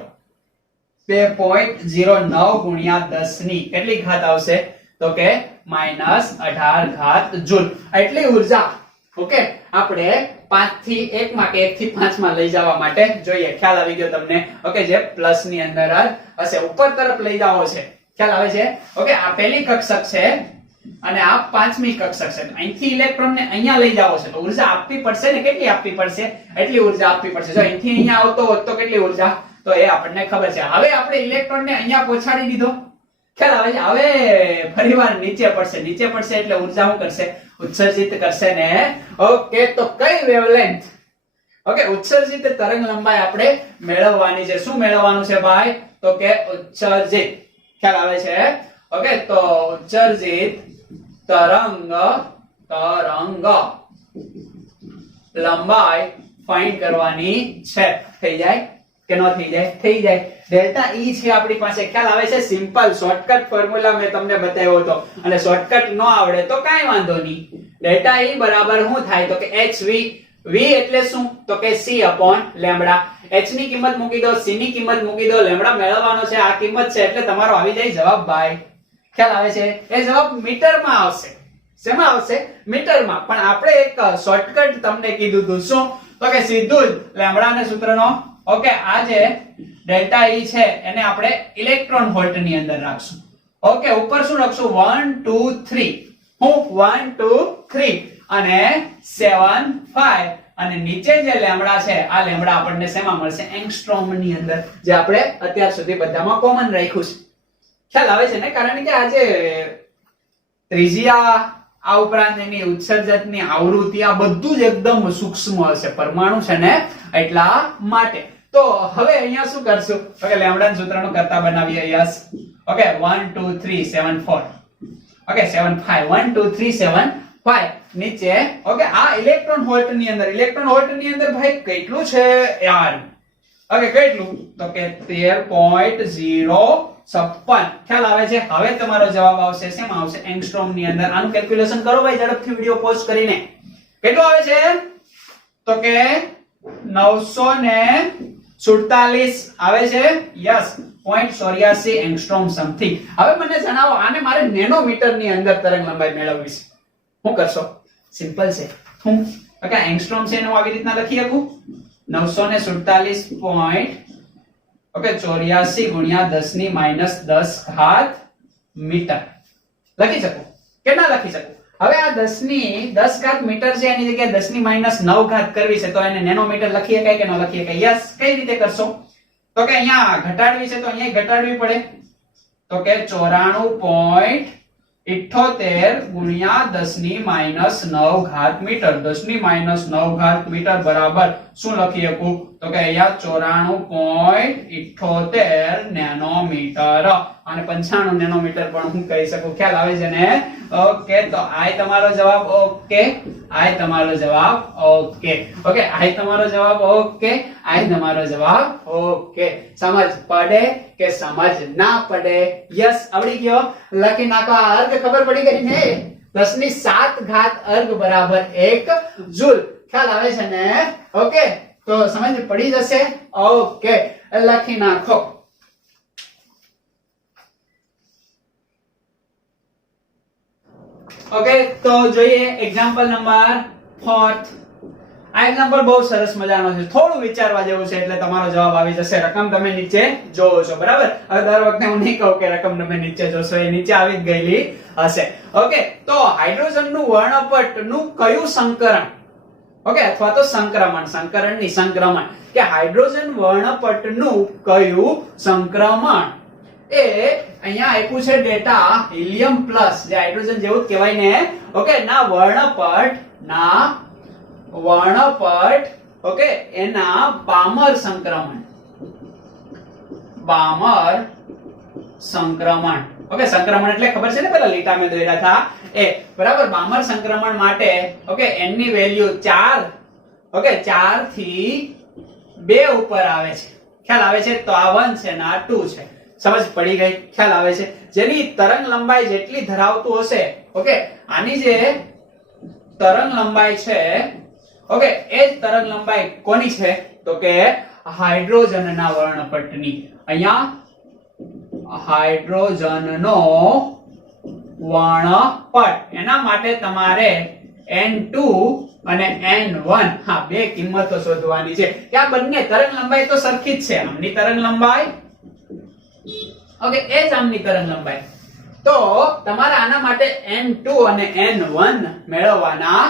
2.09 ગુણ્યા 10 ની કેટલી ઘાત આવશે તો કે -18 ઘાત જૂલ. એટલી ઉર્જા ઓકે આપણે 5 થી 1 માં કે 1 થી 5 માં લઈ જવા માટે જોઈએ. ખ્યાલ આવી ગયો તમને? ઓકે, જે પ્લસ ની અંદર જ હશે, ઉપર તરફ લઈ જાવો છે. ખ્યાલ આવે છે? ઓકે, આ પહેલી કક્ષક છે અને આ પાંચમી કક્ષક છે. અહીંથી ઇલેક્ટ્રોન ને અહીંયા લઈ જાવો છે તો ઉર્જા આપવી પડશે ને. કેટલી આપવી પડશે? એટલી ઉર્જા આપવી પડશે. જો અહીંથી અહીંયા આવતો હોત તો કેટલી ઉર્જા? તો એ આપણને ખબર છે. હવે આપણે ઇલેક્ટ્રોન ને અહીંયા પહોંચાડી દીધો. ખ્યાલ આવે છે? હવે ફરીવાર નીચે પડશે. નીચે પડશે એટલે ઉર્જા શું કરશે? ઉત્સર્જિત કરશે ને. ઓકે, તો કઈ વેવલેન્થ? ઓકે, ઉત્સર્જિત તરંગ લંબાઈ આપણે મેળવવાની છે. શું મેળવવાનું છે ભાઈ તો કે ઉત્સર્જિત. ખ્યાલ આવે છે? ઓકે, તો ઉત્સર્જિત તરંગ લંબાઈ ફાઇન્ડ કરવાની છે. થઈ જાય કે ન થઈ જાય? થઈ જાય. ડેલ્ટા E છે આપણી પાસે. ખ્યાલ આવે છે? સિમ્પલ શોર્ટકટ ફોર્મ્યુલા મેં તમને બતાવ્યો હતો અને શોર્ટકટ ન આવડે તો કાઈ વાંધો નહીં. ડેલ્ટા E બરાબર શું થાય તો કે HV. V એટલે શું તો કે C/λ. H ની કિંમત મૂકી દો, C ની કિંમત મૂકી દો, લેમ્બડા મેળવવાનો છે. આ કિંમત છે એટલે તમારો આવી જાય જવાબ ભાઈ. ખ્યાલ આવે છે? એ જવાબ મીટરમાં આવશે. શેમાં આવશે? મીટરમાં. પણ આપણે એક શોર્ટકટ તમને કીધું હતું. શું તો કે સીધું જ લેમ્બડાના સૂત્રનો ઓકે આ જે ડેલ્ટા E છે એને આપણે ઇલેક્ટ્રોન વોલ્ટ ની અંદર રાખશું. ઓકે, ઉપર શું લખશું? 1 2 3. હું 1 2 3 અને 7 5 અને નીચે જે લેમ્બડા છે આ લેમ્બડા આપણને શેમાં મળશે? એંગસ્ટ્રોમ ની અંદર, જે આપણે અત્યાર સુધી બધામાં કોમન રાખ્યું છે. ખ્યાલ આવે છે ને? કારણ કે આજે ત્રિજ્યા આ ઉપરાંત એની ઉત્સર્જકની આવૃત્તિ આ બધું જ એકદમ સૂક્ષ્મ હશે, પરમાણુ છે ને એટલા માટે. તો હવે અહીંયા શું કરશું? ઓકે, લેમ્બડાના સૂત્રનું કરતા બનાવીએ. યસ. ઓકે, 1 2 3 7 4. ઓકે, 7 5 1 2 3 7 5 નીચે. ઓકે, આ ઇલેક્ટ્રોન વોલ્ટ ની અંદર. ઇલેક્ટ્રોન વોલ્ટ ની અંદર ભાઈ કેટલું છે યાર? ઓકે, કેટલું તો કે 13.056. ખ્યાલ આવે છે? હવે તમારો જવાબ આવશે શેમાં આવશે? એંગસ્ટ્રોમ ની અંદર. આનું કેલ્ક્યુલેશન કરો ભાઈ ઝડપથી વિડિયો પોઝ કરીને. કેટલું આવે છે તો કે 947 આવે છે. Yes, 0.84 angstrom something. હવે મને જણાવો, આને મારે નેનોમીટર ની અંદર તરંગ લંબાઈ મેળવવી છે. શું કરશો? સિમ્પલ છે. હું ઓકે, એંગસ્ટ્રોમ છે એનું આવી રીતના લખી શકું 947. ઓકે, 84 ગુણ્યા 10 ની -10 ઘાત મીટર લખી શકું કે ના લખી શકું? હવે આ 10 ની 10 ઘાત મીટર છે એની જગ્યાએ 10 ની -9 ઘાત કરવી છે તો એને નેનોમીટર લખી શકાય કે ન લખી શકાય? યસ. કઈ રીતે કરશો? તો કે અહીંયા ઘટાડવી છે તો અહીંયા ઘટાડવી પડે. તો કે 94.78 ગુણ્યા 10 ની -9 ઘાત મીટર. 10 ની -9 ઘાત મીટર બરાબર શું લખી શકું? તો કે અહીંયા 94.78 નેનોમીટર. અને 95 નેનોમીટર પણ હું કહી શકું. ખ્યાલ આવે છે ને? ઓકે, તો આય તમારો જવાબ ઓકે, આય તમારો જવાબ ઓકે. ઓકે, આય તમારો જવાબ ઓકે, આય તમારો જવાબ ઓકે. સમજ પડે કે સમજ ના પડે? યસ, આવડી ગયો. લખી નાખો. આ અર્ધ ખબર પડી ગઈ ને? 10 ની 7 ઘાત અર્ધ બરાબર 1 જૂલ. ખ્યાલ આવે છે ને? ઓકે, તો સમજ પડી જશે. ઓકે, લખી નાખો. ઓકે, તો જોઈએ એક્ઝામ્પલ નંબર 4. આ એક્ઝામ્પલ બહુ સરસ મજાનો છે, થોડું વિચારવા જેવું છે, એટલે તમારો જવાબ આવી જશે. રકમ તમે નીચે જોવો છો, બરાબર? હવે દર વખતે હું નહીં કહું કે રકમ તમે નીચે જોશો, એ નીચે આવી જ ગયેલી હશે. ઓકે, તો હાઇડ્રોજનનું વર્ણપટનું કયું સંકરણ, ઓકે, અથવા તો સંક્રમણ, સંકરણની સંક્રમણ, કે હાઇડ્રોજન વર્ણપટનું કયું સંક્રમણ એ અહીંયા આપ્યું છે ડેટા હિલિયમ પ્લસ, જે હાઇડ્રોજન જેવું જ કહેવાય ને. ઓકે, ના વર્ણપટ, ઓકે, એના બામર સંક્રમણ. ઓકે, સંક્રમણ એટલે ખબર છે ને, પેલા લીટા મેં દોર્યા હતા એ, બરાબર? બામર સંક્રમણ માટે ઓકે n ની વેલ્યુ 4, ઓકે, 4 થી 2 ઉપર આવે છે. ખ્યાલ આવે છે? તો આ 1 છે ને આ 2 છે. સમજ પડી ગઈ? ખ્યાલ આવે છે? જેની તરંગ લંબાઈ જેટલી ધરાવતું હશે, ઓકે, આની જે તરંગ લંબાઈ છે, ઓકે, એ જ તરંગ લંબાઈ કોની છે? તો કે હાઇડ્રોજનના વર્ણપટની. અહીંયા હાઇડ્રોજનનો વર્ણપટ, એના માટે તમારે N2 અને N1, હા, બે કિંમતો શોધવાની છે. કે આ બંને તરંગ લંબાઈ તો સરખી જ છે. આમની તરંગ લંબાઈ, ઓકે, એ જ આમની તરંગ લંબાઈ. તો તમારે આના માટે N2 અને N1 મેળવવાના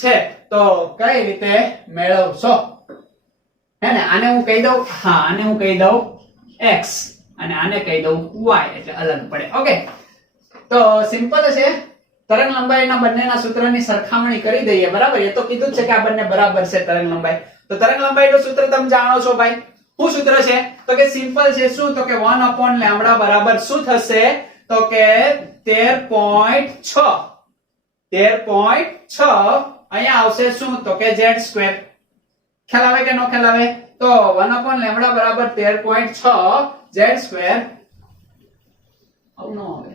છે. તો કઈ રીતે મેળવશો? હે ને? આને હું કહી દઉં, હા, આને હું કહી દઉં x અને આને કહી દઉં y, એટલે અલગ પડે. ઓકે, તો સિમ્પલ છે. તરંગ લંબાઈના બંનેના સૂત્રની સરખામણી કરી દઈએ, બરાબર? એ તો કીધું જ છે કે આ બંને બરાબર છે તરંગ લંબાઈ. તો તરંગ લંબાઈનું સૂત્ર તમે જાણો છો ભાઈ. શું સૂત્ર છે? તો કે સિમ્પલ છે. શું? તો કે 1/λ બરાબર શું થશે? તો કે 13.6. 13.6 અહીંયા આવશે શું? તો કે z². ખ્યાલ આવે કે નો ખ્યાલ આવે? તો 1/λ બરાબર 13.6 z². આવું નો આવે.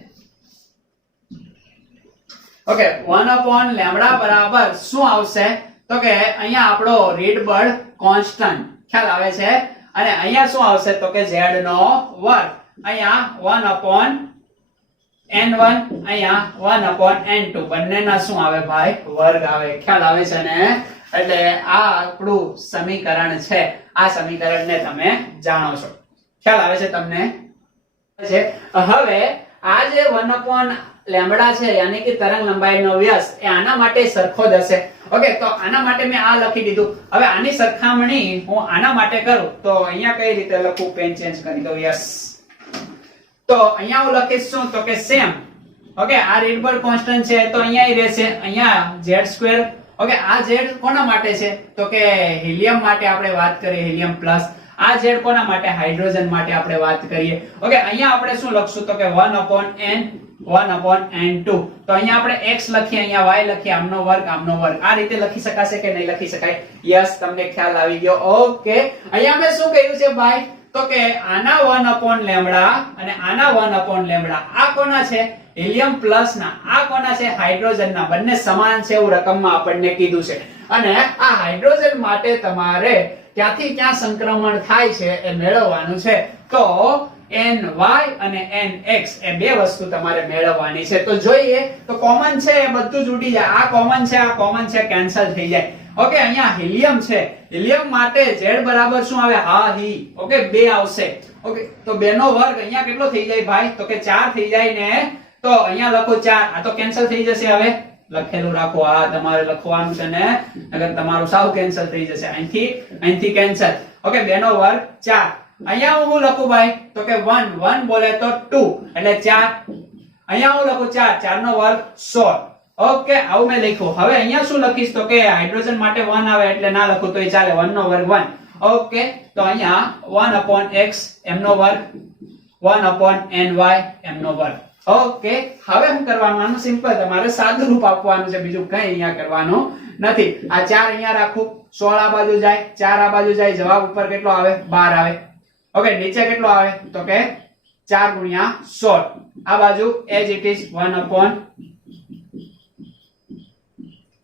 ઓકે, 1/λ બરાબર શું આવશે? તો કે અહીંયા આપણો રીડબર્ડ કોન્સ્ટન્ટ. ખ્યાલ આવે છે? અને અહીંયા શું આવશે? તો કે z નો વર્ગ. અહીંયા 1/n1, અહીંયા 1/n2, બંનેના શું આવે ભાઈ? વર્ગ આવે. ખ્યાલ આવે છે ને? એટલે આ આપણું સમીકરણ છે. આ સમીકરણને તમે જાણો છો. ખ્યાલ આવે છે તમને? હવે આ જે 1/λ છે, યાની કે તરંગ લંબાઈનો વ્યાસ, એ આના માટે સરખો જ હશે. ઓકે, તો આના માટે મેં આ લખી દીધું. હવે આની સરખામણી હું આના માટે કરું તો અહીંયા કઈ રીતે લખું? પેન ચેન્જ કરી દઉં. યસ, તો અહીંયા હું લખીશ શું? તો કે સેમ. ઓકે, આ રીડબર્ડ કોન્સ્ટન્ટ છે તો અહીંયા રહેશે. અહીંયા z². ઓકે, આ z કોના માટે છે? તો કે હિલિયમ માટે આપણે વાત કરીએ, હિલિયમ પ્લસ. આ z કોના માટે? હાઇડ્રોજન માટે આપણે વાત કરીએ. ઓકે, અહીંયા આપણે શું લખશું? તો કે 1/n, 1/n2. તો અહીંયા આપણે x લખીએ, અહીંયા y લખીએ, આમનો વર્ગ, આમનો વર્ગ. આ રીતે લખી શકાશે કે નહીં લખી શકાય? યસ, તમને ખ્યાલ આવી ગયો. ઓકે, અહીંયા મેં શું કહ્યું છે ભાઈ? તો કે આના 1/λ અને આના 1/λ આ કોના છે? હિલિયમ પ્લસ ના. આ કોના છે? હાઇડ્રોજન ના. બંને સમાન છે એવું રકમમાં આપણને કીધું છે. અને આ હાઇડ્રોજન માટે તમારે ક્યાંથી ક્યાં સંક્રમણ થાય છે એ મેળવવાનું છે. તો ny અને nx એ બે વસ્તુ તમારે મેળવવાની છે. તો જોઈએ, તો કોમન છે એ બધું જ ઉડી જાય. આ કોમન છે, આ કોમન છે, કેન્સલ થઈ જાય. ઓકે, અહીંયા હિલિયમ છે. હિલિયમ માટે z બરાબર શું આવે? હા, હી. ઓકે, 2 આવશે. ઓકે, તો 2 નો વર્ગ અહીંયા કેટલો થઈ જાય ભાઈ? તો કે 4 થઈ જાય ને. તો અહીંયા લખો 4. આ તો કેન્સલ થઈ જશે. હવે લખેલું રાખો. આ તમારે લખવાનું છે ને, અગર તમારું સાવ કેન્સલ થઈ જશે. અહીંથી કેન્સલ. ઓકે, 2 નો વર્ગ 4. અહીંયા હું લખું ભાઈ? તો કે 1 બોલે તો 2 એટલે 4. અહીંયા હું લખું 4, 4 નો વર્ગ 16. ઓકે, આવું મેં લખ્યું. હવે અહીંયા શું લખીશ? તો કે હાઇડ્રોજન માટે 1 આવે એટલે ના લખું તોય ચાલે. 1 નો વર્ગ 1. ઓકે, તો અહીંયા 1/x, m નો વર્ગ. 1/ny m નો વર્ગ. ઓકે, હવે શું કરવાનું? આનું સિમ્પલ તમારે સાદું રૂપ આપવાનું છે, બીજું કઈ અહીંયા કરવાનું નથી. આ 4 અહીંયા રાખું, 16 આ બાજુ જાય, 4 આ બાજુ જાય, જવાબ ઉપર કેટલો આવે? 12 આવે. ઓકે, નીચે કેટલો આવે? તો કે 4 ગુણ્યા 16. આ બાજુ as it is 1/,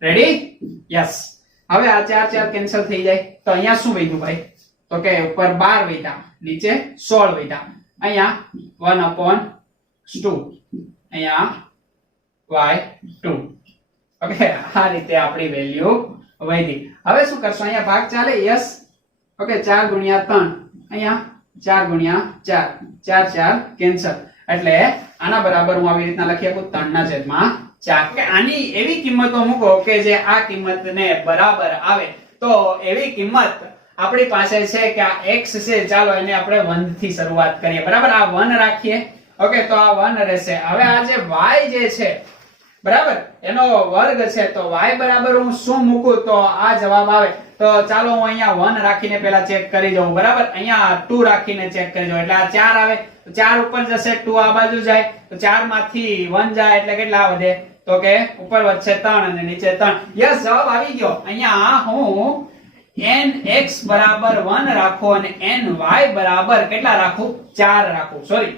ready? Yes. હવે આ 4 4 કેન્સલ થઈ જાય, તો અહીંયા શું વધ્યું ભાઈ? તો કે ઉપર 12 વધ્યા, નીચે 16 વધ્યા. અહીંયા 1/2, અહીંયા y2. ઓકે, આ રીતે આપણી વેલ્યુ વધી. હવે શું કરશો? અહીંયા ભાગ ચાલે? યસ. ઓકે, 4 ગુણ્યા 3, અહીંયા 4 ગુણ્યા 4, 4 4 કેન્સલ. એટલે આના બરાબર હું આવી રીતના લખી શકું 3/4. કે આની એવી કિંમતો મૂકો કે જે આ કિંમતને બરાબર આવે. તો એવી કિંમત આપણી પાસે છે કે આ x છે, ચાલો એને આપણે 1 થી શરૂઆત કરીએ. બરાબર, આ 1 રાખીએ. ઓકે, તો આ 1 રહેશે. હવે આ જે y જે છે, બરાબર, એનો વર્ગ છે, તો y બરાબર હું શું મૂકું તો આ જવાબ આવે. તો ચાલો હું અહીંયા 1 રાખીને પહેલા ચેક કરી દઉં. બરાબર, અહીંયા 2 રાખીને ચેક કરી દઉં. એટલે આ 4 આવે, તો 4 ઉપર જશે, 2 આ બાજુ જાય, તો 4 માંથી 1 જાય એટલે કેટલા વધે? તો કે ઉપર વધશે 3 અને નીચે 3. યસ, જવાબ આવી ગયો. અહીંયા હું nx બરાબર 1 રાખું અને ny બરાબર કેટલા રાખું? 4 રાખું, સોરી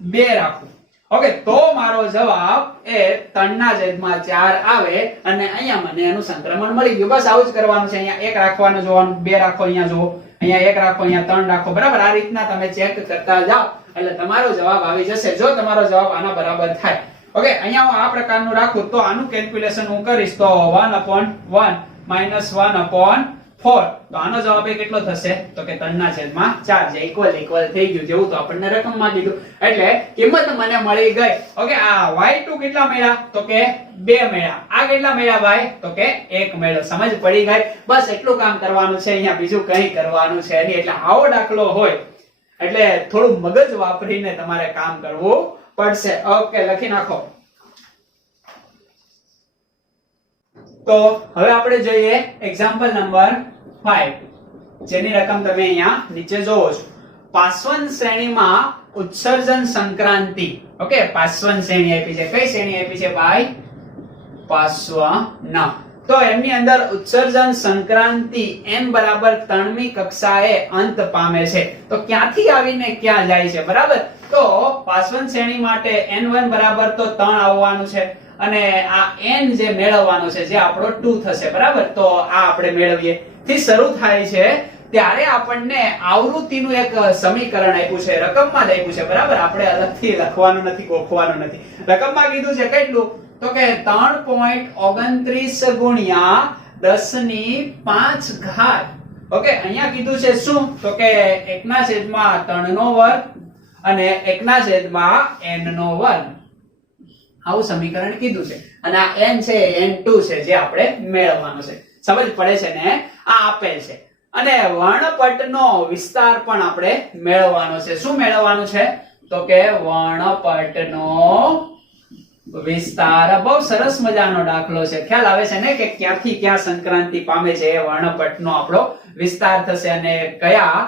2 રાખું. ઓકે, તો મારો જવાબ એ 3/4 આવે અને અહીંયા મને એનું સંક્રમણ મળી ગયું. બસ આવું જ કરવાનું છે. અહીંયા 1 રાખવાનું, જોવાનું, 2 રાખો, અહીંયા જુઓ, અહીંયા 1 રાખો, અહીંયા 3 રાખો. બરાબર, આ રીતના તમે ચેક કરતા જાઓ એટલે તમારો જવાબ આવી જશે. જો તમારો જવાબ આના બરાબર થાય. ઓકે, અહીંયા હું આ પ્રકારનું રાખું તો આનું કેલ્ક્યુલેશન હું કરીશ તો 1/1 - 1/4. તો આનો જવાબ એ કેટલો થશે? તો કે 3/4, જે ઇક્વલ થઈ ગયું, જેવું તો આપણને રકમમાં કીધું. એટલે કિંમત મને મળી ગઈ. ઓકે, આ y2 કેટલા મળ્યા? તો કે 2 મળ્યા. આ કેટલા મળ્યા ભાઈ? તો કે 1 મળ્યો. સમજ પડી ગઈ? બસ એટલું કામ કરવાનું છે, અહીંયા બીજું કંઈ કરવાનું છે નહીં. એટલે આવો દાખલો હોય એટલે થોડું મગજ વાપરીને તમારે કામ કરવું પડશે. ઓકે, લખી નાખો. તો હવે આપણે જોઈએ એક્ઝામ્પલ નંબર 5, જેની રકમ તમે અહીંયા નીચે જોવો છો. પાસવન શ્રેણીમાં ઉત્સર્જન સંક્રાંતિ. ઓકે, પાસવન શ્રેણી આપી છે. કઈ શ્રેણી આપી છે ભાઈ? પાસવન. તો એમની અંદર ઉત્સર્જન સંક્રાંતિ n બરાબર 3મી કક્ષાએ અંત પામે છે. તો ક્યાંથી આવીને ક્યાં જાય છે? બરાબર, તો પાસવન શ્રેણી માટે n1 બરાબર તો 3 આવવાનું છે અને આ n જે મેળવવાનો છે જે આપણો 2 થશે. બરાબર, તો આ આપણે મેળવીએ થી શરૂ થાય છે ત્યારે આપણને આવૃત્તિનું એક સમીકરણ આપ્યું છે, રકમમાં જ આપ્યું છે. બરાબર, આપણે અલગથી લખવાનું નથી, ગોખવાનું નથી. રકમમાં કીધું છે કેટલું? તો કે 3.29 ગુણ્યા 10⁵ ઓકે, અહીંયા કીધું છે શું? તો કે 1/3 નો વર્ગ અને 1/n નો વર્ગ. આવું સમીકરણ કીધું છે અને આ n છે, n2 છે, જે આપણે મેળવવાનો છે. સમજ પડે છે ને? આ આપેલ છે અને વર્ણપટનો વિસ્તાર પણ આપણે મેળવવાનો છે. શું મેળવવાનું છે? તો કે વર્ણપટનો વિસ્તાર. બહુ સરસ મજાનો દાખલો છે. ખ્યાલ આવે છે ને કે ક્યાંથી ક્યાં સંક્રાંતિ પામે છે? એ વર્ણપટનો આપણો વિસ્તાર થશે અને કયા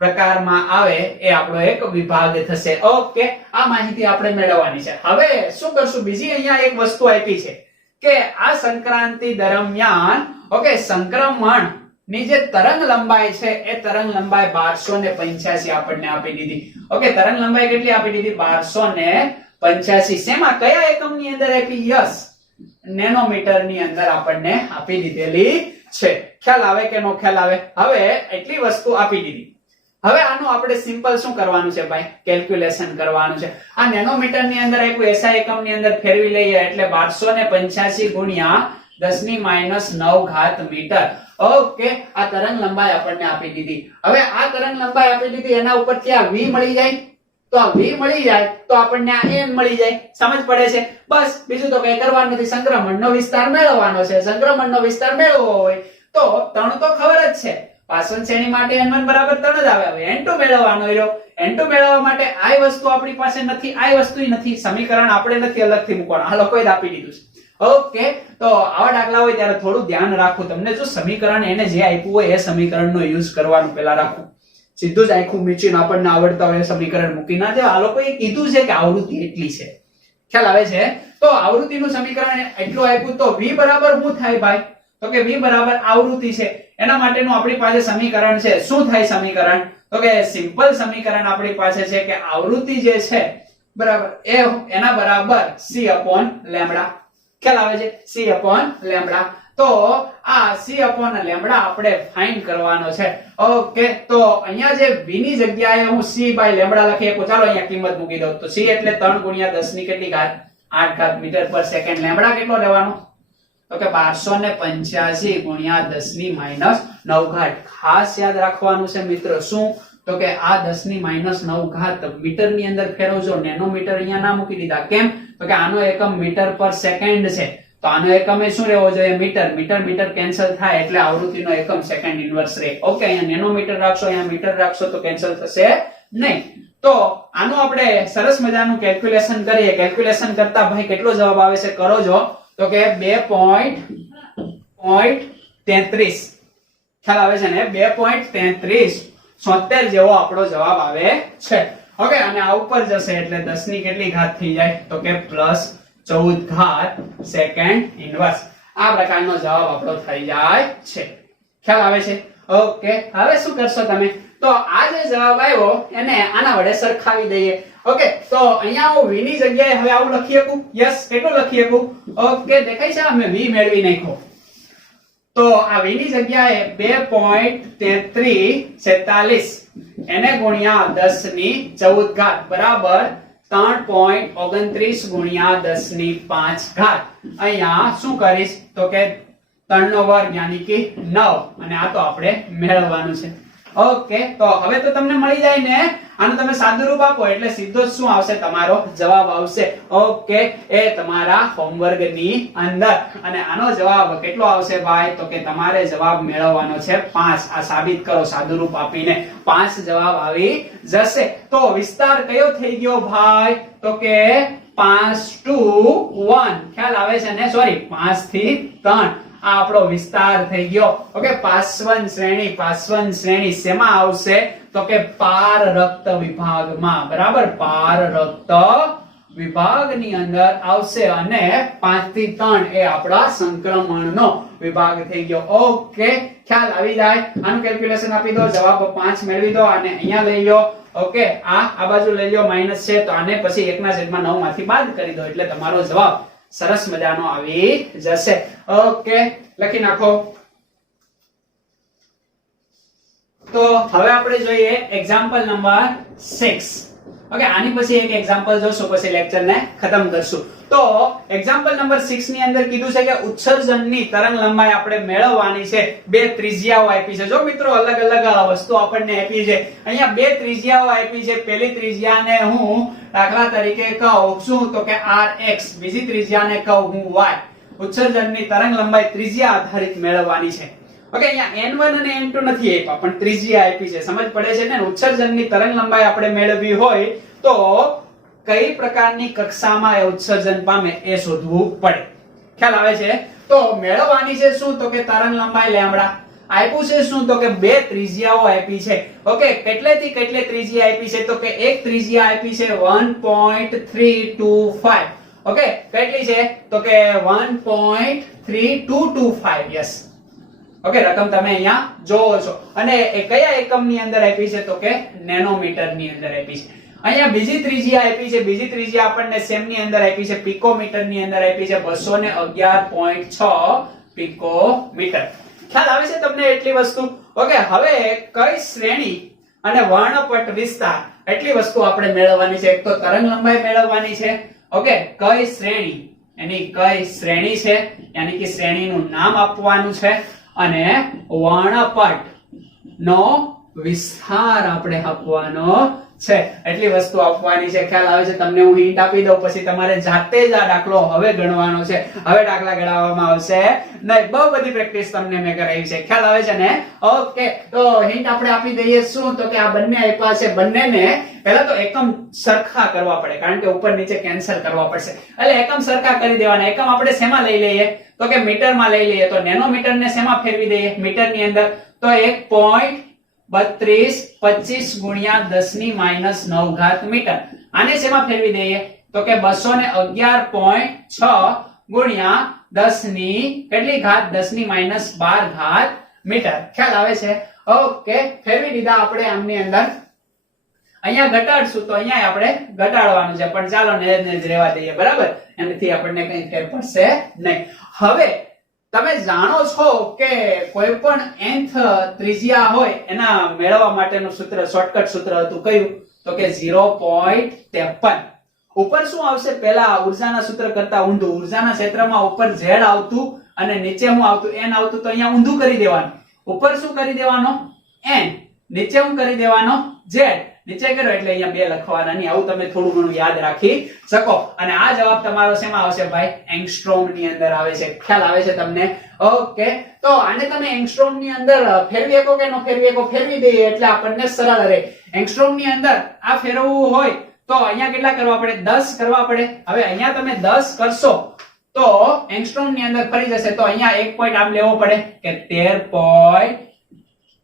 પ્રકારમાં આવે એ આપણો એક વિભાગ થશે. ઓકે, આ માહિતી આપણે મેળવવાની છે. હવે શું કરશું? બીજી અહીંયા એક વસ્તુ આપી છે કે આ સંક્રાંતિ દરમિયાન ઓકે સંક્રમણ ની જે તરંગ લંબાઈ છે એ તરંગ લંબાઈ 1285 આપણને આપી દીધી. ઓકે, તરંગ લંબાઈ કેટલી આપી દીધી? 1285. શેમાં, કયા એકમની અંદર આપી? યસ, નેનોમીટર ની અંદર આપણને આપી દીધેલી છે. ખ્યાલ આવે કે નો ખ્યાલ આવે? હવે એટલી વસ્તુ આપી દીધી. હવે આનું આપણે સિમ્પલ શું કરવાનું છે ભાઈ? કેલ્ક્યુલેશન કરવાનું છે. આ નેનોમીટર ની અંદર આપ્યું, એસઆઈ એકમ ની અંદર ફેરવી લઈએ એટલે 1285 ગુણ્યા 10⁻⁹ મીટર. ઓકે, આ તરંગ લંબાઈ આપણને આપી દીધી. હવે આ તરંગ લંબાઈ આપી દીધી, એના ઉપરથી આ v મળી જાય. તો આ v મળી જાય તો આપણને આ n મળી જાય. સમજ પડે છે? બસ બીજું તો કઈ કરવાનું નથી. સંક્રમણનો વિસ્તાર મેળવવાનો છે. સંક્રમણનો વિસ્તાર મેળવવો હોય તો 3 તો ખબર જ છે. પાસવન શ્રેણી માટે n1 બરાબર 3 જ આવે. હવે n2 મેળવવાનો રહ્યો. n2 મેળવવા માટે આ વસ્તુ આપણી પાસે નથી, આ વસ્તુ નથી. સમીકરણ આપણે નથી અલગથી મૂકવાનું, આ લોકોએ જ આપી દીધું છે. ઓકે, તો આવા દાખલા હોય ત્યારે થોડું ધ્યાન રાખવું. તમને જો સમીકરણ એને જે આપ્યું હોય એ સમીકરણનો યુઝ કરવાનું પહેલા રાખવું. સીધું જ આખું મીચીને આપણને આવડતા હોય સમીકરણ મૂકી ના દેવા. આ લોકોએ કીધું છે કે આવૃત્તિ એટલી છે, ખ્યાલ આવે છે? તો આવૃત્તિનું સમીકરણ એટલું આપ્યું તો v બરાબર શું થાય ભાઈ? તો કે v બરાબર આવૃત્તિ છે. એના માટેનું આપણી પાસે સમીકરણ છે. શું થાય સમીકરણ? તો કે સિમ્પલ સમીકરણ આપણી પાસે છે કે આવૃત્તિ જે છે બરાબર એ એના બરાબર c upon લેમ્બડા. ખ્યાલ આવે છે? c upon lambda. તો આ c upon લેમ્બડા આપણે ફાઇન્ડ કરવાનો છે. ઓકે, તો અહીંયા જે v ની જગ્યાએ હું c by લેમ્બડા લખી શકું. ચાલો અહીંયા કિંમત મૂકી દઉં. તો c એટલે 3 ગુણ્યા 10 ની કેટલી ઘાત? 8 ઘાત મીટર પર સેકન્ડ. લેમ્બડા કેટલો લેવાનો? તો કે 1285 ગુણ્યા 10 ની માઈનસ 9 ઘાત. ખાસ યાદ રાખવાનું છે મિત્રો. શું? તો કે આ 10 ની માઈનસ 9 ઘાત મીટર ની અંદર ફેરવજો. નેનોમીટર અહીંયા ના મૂકી દીધા. કેમ? તો કે આનો એકમ મીટર પર સેકન્ડ છે. તો આનો એકમ એ શું રહેવો જોઈએ? મીટર. મીટર મીટર કેન્સલ થાય એટલે આવૃત્તિનો એકમ સેકન્ડ ઇન્વર્સ રહે. ઓકે, અહીંયા નેનોમીટર રાખશો, અહીંયા મીટર રાખશો તો કેન્સલ થશે નહીં. તો આનું આપણે સરસ મજાનું કેલ્ક્યુલેશન કરીએ. કેલ્ક્યુલેશન કરતા ભાઈ કેટલો જવાબ આવે છે કરો જો. તો કે 2.33. ખ્યાલ આવે છે ને? 2.33 76 જેવો આપણો જવાબ આવે છે. ઓકે, અને આ ઉપર જશે એટલે 10 ની કેટલી ઘાત થઈ જાય? તો કે +14 ઘાત સેકન્ડ ઇન્વર્સ. આ પ્રકારનો જવાબ આપણો થઈ જાય છે. ખ્યાલ આવે છે? ઓકે, હવે શું કરશો તમે? તો આ જે જવાબ આવ્યો એને આના વડે સરખાવી દઈએ. ઓકે, તો અહીંયા હું v ની જગ્યાએ હવે આવું લખી શકું. યસ, કેટલું લખી શકું? ઓકે, દેખાય છે? અમે v મેળવી નાખ્યો. તો આ v ની જગ્યાએ 2.3346 એને ગુણ્યા 10 ની 14 ઘાત બરાબર 3.29 ગુણ્યા 10 ની 5 ઘાત. અહીંયા શું કરીશ? તો કે 3 નો વર્ગ યાની કે 9, અને આ તો આપણે મેળવવાનું છે. ઓકે, તો હવે તો તમને મળી જાય ને. આનું તમે સાદુરૂપ આપો એટલે સીધો જ શું આવશે? તમારો જવાબ આવશે. ઓકે, એ તમારા હોમવર્ક ની અંદર. અને આનો જવાબ કેટલો આવશે ભાઈ? તો કે તમારે જવાબ મેળવવાનો છે 5. આ સાબિત કરો સાદુરૂપ આપીને. 5 જવાબ આવી જશે. તો વિસ્તાર કયો થઈ ગયો ભાઈ? તો કે 5 to 1. ખ્યાલ આવે છે ને? સોરી, 5 થી 3. આ આપણો વિસ્તાર થઈ ગયો. ઓકે, પાસવન શ્રેણી. પાસવન શ્રેણી શેમાં આવશે? તો કે પાર રક્ત વિભાગમાં. બરાબર, પાર રક્ત વિભાગની અંદર આવશે. અને 5 થી 3 એ આપણા સંક્રમણનો વિભાગ થઈ ગયો. ઓકે, ખ્યાલ આવી જાય? આનું કેલ્ક્યુલેશન આપી દો, જવાબ 5 મેળવી દો. અને અહીંયા લઈ લો. ઓકે, આ બાજુ લઈ લો, માઈનસ છે તો આને પછી 1/9 માંથી બાદ કરી દો એટલે તમારો જવાબ સરસ મજાનો આવી જશે. ઓકે, લખી નાખો. તો હવે આપણે જોઈએ એક્ઝામ્પલ નંબર 6. ઓકે, આની પછી એક એક્ઝામ્પલ જોશું પછી લેક્ચર ને ખતમ કરશું. તો એક્ઝામ્પલ નંબર 6 ની અંદર કીધું છે કે ઉત્સર્જનની તરંગ લંબાઈ આપણે મેળવવાની છે. બે ત્રિજ્યાઓ આપી છે. જો મિત્રો, અલગ અલગ વસ્તુ આપણને આપી છે. અહીંયા બે ત્રિજ્યાઓ આપી છે. પહેલી ત્રિજ્યાને હું દાખલા તરીકે કહું શું? તો કે rx. બીજી ત્રિજ્યાને કહું હું y. ઉત્સર્જનની તરંગ લંબાઈ ત્રિજ્યા આધારિત મેળવવાની છે. ઓકે, અહીંયા n1 અને n2 નથી આપ્યા પણ ત્રિજ્યા આપી છે. સમજ પડે છે ને? ઉત્સર્જનની તરંગ લંબાઈ આપણે મેળવવી હોય તો કઈ પ્રકારની કક્ષામાં એ ઉત્સર્જન પામે એ શોધવું પડે. ખ્યાલ આવે છે? તો મેળવવાની છે શું? તો કે તરંગ લંબાઈ લેમ્બડા. આપ્યું છે શું? તો કે બે ત્રિજ્યાઓ આપી છે. ઓકે, કેટલેથી કેટલે ત્રિજ્યા આપી છે? તો કે એક ત્રિજ્યા આપી છે 1.325. ઓકે, કેટલી છે? તો કે 1.3225. યસ. ઓકે, રકમ તમે અહીંયા જોવો છો. અને એ કયા એકમની અંદર આપી છે? તો કે નેનોમીટર ની અંદર આપી છે. અહીંયા બીજી ત્રિજ્યા આપી છે. બીજી ત્રિજ્યા આપણને સેમ ની અંદર આપી છે. પિકોમીટર ની અંદર આપી છે 211.6 પિકોમીટર. ખ્યાલ આવે છે તમને એટલી વસ્તુ? ઓકે, હવે કઈ શ્રેણી અને વર્ણપટ વિસ્તાર એટલી વસ્તુ આપણે મેળવવાની છે. એક તો તરંગ લંબાઈ મેળવવાની છે. ઓકે, કઈ શ્રેણી, એની કઈ શ્રેણી છે, યાની કે શ્રેણીનું નામ આપવાનું છે. અને વર્ણપટ નો વિસ્તાર આપણે આપવાનો છે. એટલી વસ્તુ આપવાની છે. ખ્યાલ આવે છે તમને? હું હિન્ટ આપી દઉં પછી તમારે જાતે જ આ દાખલો હવે ગણવાનો છે. હવે દાખલા ગણાવવામાં આવશે નહીં. બહુ બધી પ્રેક્ટિસ તમને મેં કરાવી છે. ખ્યાલ આવે છે ને? ઓકે, તો હિન્ટ આપણે આપી દઈએ શું? તો કે આ બંને આપ્યા છે. બંનેને પહેલા તો એકમ સરખા કરવા પડે કારણ કે ઉપર નીચે કેન્સલ કરવા પડશે. એટલે એકમ સરખા કરી દેવાના. એકમ આપણે શેમાં લઈ લઈએ? તો કે મીટરમાં લઈ લઈએ. તો નેનોમીટર ને શેમાં ફેરવી દઈએ? મીટર ની અંદર. તો 1. 32 25 ગુણ્યા 10 ની -9 ઘાત મીટર. આને શેમાં ફેરવી દઈએ તો કે 211.6 ગુણ્યા 10 ની કેટલી ઘાત 10 ની -12 ઘાત મીટર. ખ્યાલ આવે છે? ઓકે, ફેરવી દીધા આપણે આમની અંદર. અહીંયા ઘટાડશું તો અહીંયા આપણે ઘટાડવાનું છે, પણ ચાલો ને જ રહેવા દઈએ, બરાબર? એનાથી આપણને કઈ ફેર પડશે નહીં. હવે તમે જાણો છો કે કોઈ પણ nth ત્રિજ્યા હોય એના મેળવવા માટેનું સૂત્ર, શોર્ટકટ સૂત્ર હતું કયું? તો કે 0.53. ઉપર શું આવશે? પહેલા ઉર્જાના સૂત્ર કરતા ઊંધું. ઉર્જાના ક્ષેત્રમાં ઉપર z આવતું અને નીચે શું આવતું? n આવતું. તો અહીંયા ઊંધું કરી દેવાનું. ઉપર શું કરી દેવાનો? n. નીચે શું કરી દેવાનો? z. નીચે કરો એટલે અહીંયા 2 લખવાના નહીં. આવું તમે થોડું ઘણું યાદ રાખી શકો. અને આ જવાબ તમારો શેમાં આવશે ભાઈ? એંગસ્ટ્રોમ ની અંદર આવે છે. ખ્યાલ આવે છે તમને? ઓકે, તો આને તમે એંગસ્ટ્રોમ ની અંદર ફેરવી શકો કે ન ફેરવી શકો? ફેરવી દઈએ એટલે આપણને સરળ રહે. એંગસ્ટ્રોમ ની અંદર આ ફેરવવું હોય તો અહીંયા કેટલા કરવા પડે? 10 કરવા પડે. હવે અહીંયા તમે 10 કરશો તો એંગસ્ટ્રોમ ની અંદર ફરી જશે. તો અહીંયા એક પોઈન્ટ આમ લેવો પડે કે 13 પોઈન્ટ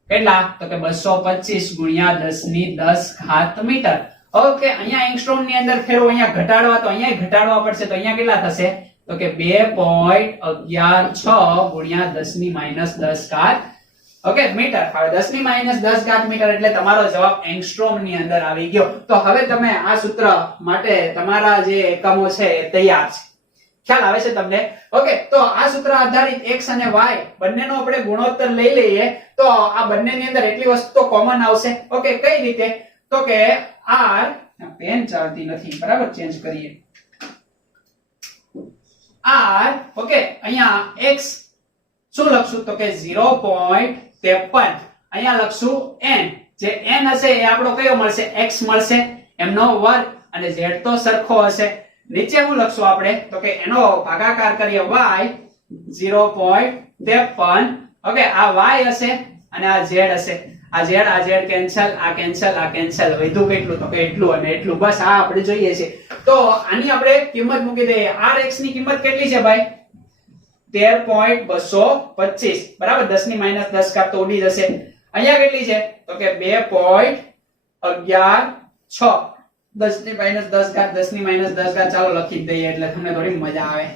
કેટલા? તો કે 225 ગુણ્યા 10 ની 10 ઘાત મીટર. ઓકે, અહીંયા એંગસ્ટ્રોમ ની અંદર ફેરવો. અહીંયા ઘટાડવા તો અહીંયા ઘટાડવા પડશે. તો અહીંયા કેટલા થશે? તો કે 2.116 ગુણ્યા 10 ની -10 ઘાત ઓકે મીટર. હવે 10 ની -10 ઘાત મીટર એટલે તમારો જવાબ એંગસ્ટ્રોમ ની અંદર આવી ગયો. તો હવે તમે આ સૂત્ર માટે તમારા જે એકમો છે એ તૈયાર છે. ખ્યાલ આવે છે તમને? ઓકે, તો આ સૂત્ર આધારિત x અને y બંનેનો આપણે ગુણોત્તર લઈ લઈએ તો આ બંનેની અંદર એટલી વસ્તુ કોમન આવશે. ઓકે, કઈ રીતે? તો કે r પેન ચાલતી નથી, બરાબર? ચેન્જ કરીએ. r ઓકે, અહીંયા x શું લખશું? તો કે 0.53. અહીંયા લખશું n. જે n હશે એ આપણો કયો મળશે? x મળશે, એમનો વર્ગ, અને z તો સરખો હશે. નીચે હું લખશું આપણે? તો કે એનો ભાગાકાર કરીએ y 0.53. ઓકે, આ y હશે અને આ z હશે. આ z કેન્સલ, આ કેન્સલ, આ કેન્સલ. વધ્યું કેટલું? તો કે એટલું અને એટલું. બસ આ આપણે જોઈએ છે. તો આની આપણે કિંમત મૂકી દઈએ. rx ની કિંમત કેટલી છે ભાઈ? 13.225, બરાબર? 10 ની -10 ઘાત તો ઉડી જશે. અહીંયા કેટલી છે? તો કે 2.116. 10 ની -10 ઘાત, 10 ની -10 ઘાત. ચાલો લખી જ દઈએ એટલે તમને થોડી મજા આવે.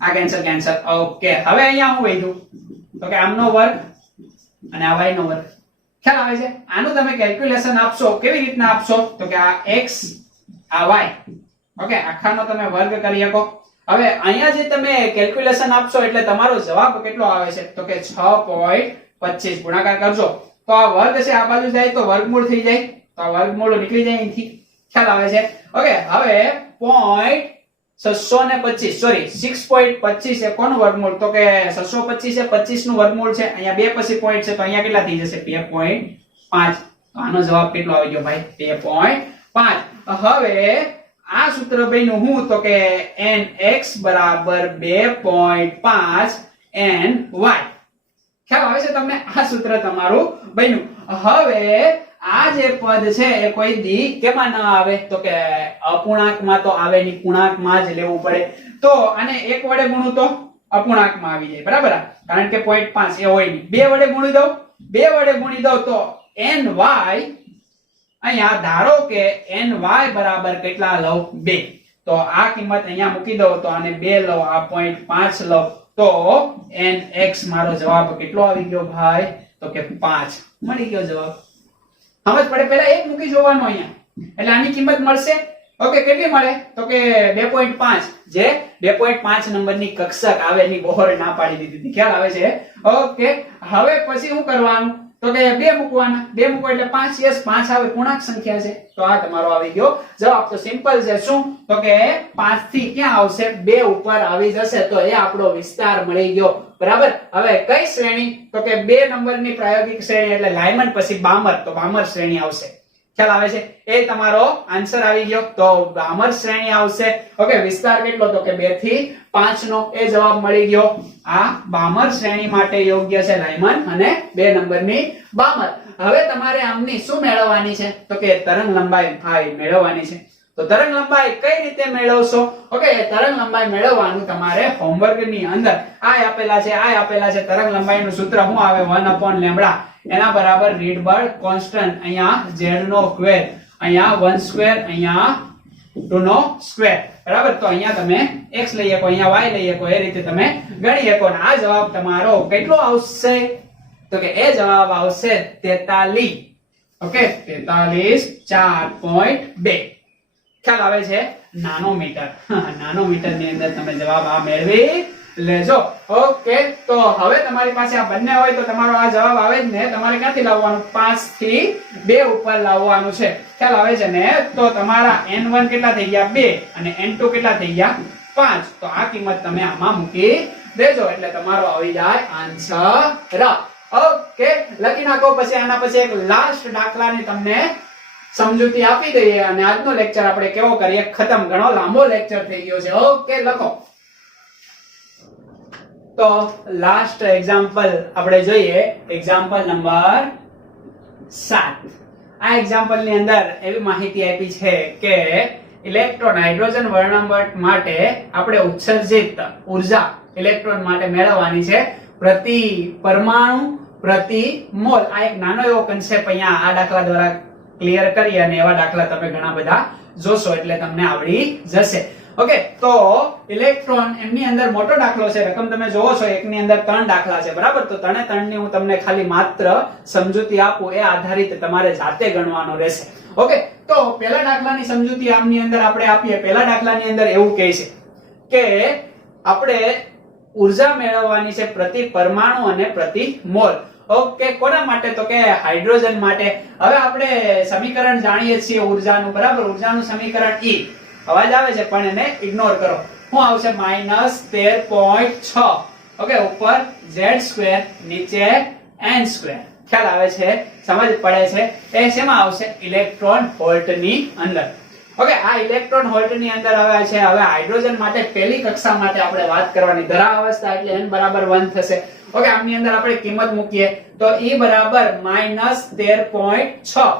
આ કેન્સલ કેન્સલ. ઓકે, હવે અહીંયા હું વધ્યું તો કે આમનો વર્ગ અને આ y નો વર્ગ. ખ્યાલ આવે છે? આનું તમે કેલ્ક્યુલેશન આપશો. કેવી રીતના આપશો? તો કે આ x આ y. ઓકે, આખાનો તમે વર્ગ કરી શકો. હવે અહીંયા જે તમે કેલ્ક્યુલેશન આપશો એટલે તમારો જવાબ કેટલો આવે છે? તો કે 6.25. ગુણાકાર કરજો તો આ વર્ગ છે આ બાજુ જાય તો વર્ગમૂળ થઈ જાય. તો આ વર્ગમૂળ નીકળી જાય અહીંથી. ખ્યાલ આવે છે? ઓકે, હવે 625 સોરી 6.25 એ કોનું વર્ગમૂળ? તો કે 625 એ 25 નું વર્ગમૂળ છે. અહીંયા 2 પછી પોઈન્ટ છે તો અહીંયા કેટલા થઈ જશે? 2.5. તો આનો જવાબ કેટલો આવી ગયો ભાઈ? 2.5. હવે આ સૂત્ર બન્યું હું? તો કે nx બરાબર 2.5 ny. ખ્યાલ આવે છે તમને? આ સૂત્ર તમારું બન્યું. હવે આ જે પદ છે એ કોઈ દી કેમાં ના આવે? તો કે અપૂર્ણાંકમાં તો આવે નહીં, પૂર્ણાંકમાં જ લેવું પડે. તો આને 1 વડે ગુણું તો અપૂર્ણાંકમાં આવી જાય, બરાબર? કારણ કે 0.5 એ હોય નહીં. 2 વડે ગુણી દઉં, 2 વડે ગુણી દઉં તો ny. અહીંયા ધારો કે ny બરાબર કેટલા લઉં? 2. તો આ કિંમત અહીંયા મૂકી દઉં તો આને 2 લઉં, આ 0.5 લઉં તો nx મારો જવાબ કેટલો આવી ગયો ભાઈ? તો કે 5. મળી ગયો જવાબ. સમજ પડે? પહેલા 1 મૂકી જોવાનો અહીંયા એટલે આની કિંમત મળશે. ઓકે, કેટલી મળે? તો કે 2.5. જે 2.5 નંબરની કક્ષક આવે એની બહોર ના પાડી દીધી. ખ્યાલ આવે છે? ઓકે, હવે પછી શું કરવાનું? તો કે 2 મૂકવાના. 2 મૂકો એટલે 5. યસ, 5 આવે, પૂર્ણાંક સંખ્યા છે. તો આ તમારો આવી ગયો જવાબ. તો સિમ્પલ છે. શું? તો કે 5 થી ક્યાં આવશે? 2 ઉપર આવી જશે. તો એ આપણો વિસ્તાર મળી ગયો, બરાબર? હવે કઈ શ્રેણી? તો કે 2 નંબરની પ્રાયોગિક શ્રેણી એટલે લાયમન પછી બામર. તો બામર શ્રેણી આવશે. ખ્યાલ આવે છે? એ તમારો આન્સર આવી ગયો. તો બામર શ્રેણી આવશે. ઓકે, વિસ્તાર કેટલો? તો કે 2 થી 5 નો એ જવાબ મળી ગયો. આ બામર શ્રેણી માટે યોગ્ય છે લાયમન અને 2 નંબરની બામર. હવે તમારે આમની શું મેળવવાની છે? તો કે તરંગ લંબાઈ ભાઈ મેળવવાની છે. તો તરંગ લંબાઈ કઈ રીતે મેળવશો? ઓકે, તરંગ લંબાઈ મેળવવાનું તમારે હોમવર્ક ની અંદર આ આપેલા છે, આ આપેલા છે. તરંગ લંબાઈનું સૂત્ર શું આવે? 1/λ. એના બરાબર રીડબર્ગ કોન્સ્ટન્ટ, અહીંયા z નો સ્ક્વેર, અહીંયા 1 સ્ક્વેર, અહીંયા 2 નો સ્ક્વેર, બરાબર. તો અહીંયા તમે x લઈ શકો, અહીંયા y લઈ શકો, એ રીતે તમે ગણી શકો. અને આ જવાબ તમારો કેટલો આવશે? તો કે એ જવાબ આવશે 43. ઓકે, 43 4.2. ખ્યાલ આવે છે? નાનોમીટર. નાનોમીટર ની અંદર તમે જવાબ આ મેળવી લેજો. ઓકે, તો હવે તમારી પાસે આ બંને હોય તો તમારો આ જવાબ આવે જ ને. તમારે ક્યાંથી લાવવાનું? 5 થી 2 ઉપર લાવવાનું છે. ખ્યાલ આવે છે ને? તો તમારા n1 કેટલા થઈ ગયા? 2 અને n2 કેટલા થઈ ગયા? 5. તો આ કિંમત તમે આમાં મૂકી દેજો એટલે તમારો આવી જાય આન્સર. ઓકે, લખી નાખો. પછી આના પછી એક લાસ્ટ દાખલાની તમને સમજૂતી આપી દઈએ અને આજનો લેક્ચર આપણે કેવો કરીએ ખતમ. ઘણો લાંબો લેક્ચર થઈ ગયો છે. ઓકે, લખો. તો લાસ્ટ એક્ઝામ્પલ આપણે જોઈએ, એક્ઝામ્પલ નંબર 7. આ એક્ઝામ્પલ ની અંદર એવી માહિતી આપી છે કે ઇલેક્ટ્રોન હાઇડ્રોજન વર્ણપટ માટે આપણે ઉત્સર્જિત ઉર્જા ઇલેક્ટ્રોન માટે મેળવવાની છે પ્રતિ પરમાણુ પ્રતિ મોલ. આ એક નાનો એવો કન્સેપ્ટ અહીંયા આ દાખલા દ્વારા ક્લિયર કરી અને એવા દાખલા તમે ઘણા બધા જોશો એટલે તમને આવડી જશે. ઓકે, તો ઇલેક્ટ્રોન એમની અંદર મોટો દાખલો છે. રકમ તમે જોવો છો, એકની અંદર 3 દાખલા છે, બરાબર. તો ત્રણે ત્રણની હું તમને ખાલી માત્ર સમજૂતી આપું, એ આધારિત તમારે જાતે ગણવાનો રહેશે. ઓકે, તો પહેલા દાખલાની સમજૂતી આમની અંદર આપણે આપીએ. પહેલા દાખલાની અંદર એવું કહે છે કે આપણે ઉર્જા મેળવવાની છે પ્રતિ પરમાણુ અને પ્રતિ મોલ. ઓકે, કોના માટે? તો કે હાઇડ્રોજન માટે. હવે આપણે સમીકરણ જાણીએ છીએ ઉર્જાનું, બરાબર. ઉર્જાનું સમીકરણ E. અવાજ આવે છે પણ એને ઇગ્નોર કરો. શું આવશે? -13.6. ઓકે, ઉપર z², નીચે n². ખ્યાલ આવે છે? સમજ પડે છે? એ શેમાં આવશે? ઇલેક્ટ્રોન વોલ્ટ ની અંદર. ઓકે, આ ઇલેક્ટ્રોન વોલ્ટ ની અંદર આવે છે. હવે હાઇડ્રોજન માટે પહેલી કક્ષા માટે આપણે વાત કરવાની. ધરા અવસ્થા એટલે n બરાબર 1 થશે. ઓકે, આમની અંદર આપણે કિંમત મૂકીએ તો E બરાબર -13.6.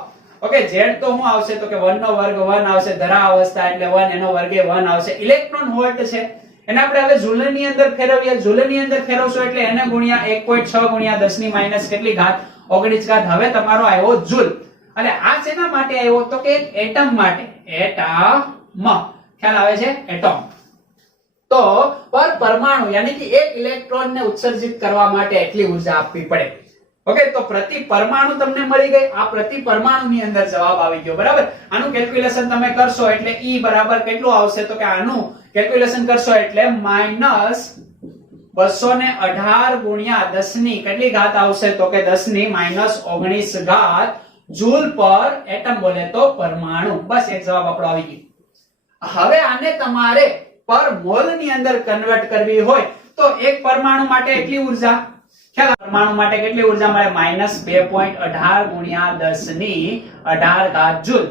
ઓકે, z તો શું આવશે? તો કે 1 નો વર્ગ 1 આવશે. ધરા અવસ્થા એટલે 1, એનો વર્ગ 1 આવશે. ઇલેક્ટ્રોન વોલ્ટ છે એને આપણે હવે જૂલ ની અંદર ફેરવીએ. જૂલ ની અંદર ફેરવશો એટલે એને ગુણ્યા 1.6 ગુણ્યા 10 ની માઈનસ કેટલી ઘાત? 19 ઘાત. હવે તમારો આવ્યો જૂલ. અને આ શેના માટે આવ્યો? તો કે એટમ માટે. એટમ. ખ્યાલ આવે છે? એટમ. તો પર પરમાણુ યાની કે એક ઇલેક્ટ્રોન ને ઉત્સર્જિત કરવા માટે એટલી ઉર્જા આપવી પડે. ઓકે, તો પ્રતિ પરમાણુ તમને મળી ગઈ. આ પ્રતિ પરમાણુ ની અંદર જવાબ આવી ગયો, બરાબર. આનું કેલ્ક્યુલેશન તમે કરશો એટલે E બરાબર કેટલું આવશે? તો કે આનું કેલ્ક્યુલેશન કરશો એટલે -218 ગુણ્યા 10 ની કેટલી ઘાત આવશે? તો કે 10 ની -19 ઘાત જૂલ પર એટમ, બોલે તો પરમાણુ. બસ એક જવાબ આપણો આવી ગયો. હવે આને તમારે પર મોલ ની અંદર કન્વર્ટ કરવી હોય તો એક પરમાણુ માટે એટલી ઉર્જા. ખ્યાલ? પરમાણુ માટે કેટલી ઉર્જા મળે? -2.18 ગુણ્યા 10 ની 18 ઘાત જૂલ.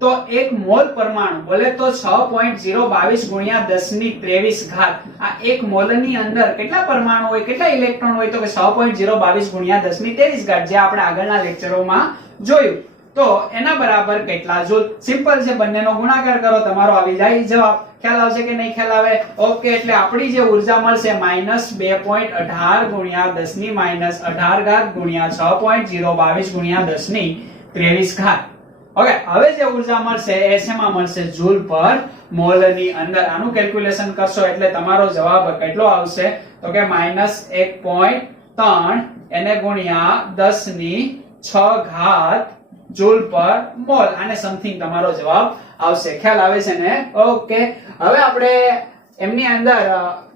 તો એક મોલ પરમાણુ, બોલે તો 6.022 ગુણ્યા 10 ની 23 ઘાત. આ એક મોલ ની અંદર કેટલા પરમાણુ હોય, કેટલા ઇલેક્ટ્રોન હોય? તો કે 6.022 ગુણ્યા 10 ની 23 ઘાત, જે આપણે આગળના લેક્ચરોમાં જોયું. તો એના બરાબર કેટલા જૂલ? સિમ્પલ છે, બંનેનો ગુણાકાર કરો, તમારો આવી જાય જવાબ. ખ્યાલ આવશે કે નહીં ખ્યાલ આવે? ઓકે, એટલે આપણી જે ઉર્જા મળશે -2.18 ગુણ્યા 10 ની -18 ઘાત ગુણ્યા 6.022 ગુણ્યા 10 ની 23 ઘાત. ઓકે, હવે જે ઉર્જા મળશે એ શેમાં મળશે? જૂલ પર મોલ ની અંદર. આનું કેલ્ક્યુલેશન કરશો એટલે તમારો જવાબ કેટલો આવશે? તો કે -1.3 એને ગુણ્યા 10 ની 6 ઘાત જૂલ પર મોલ. આને સમથિંગ તમારો જવાબ આવશે. ખ્યાલ આવે છે ને? ઓકે, હવે આપણે એમની અંદર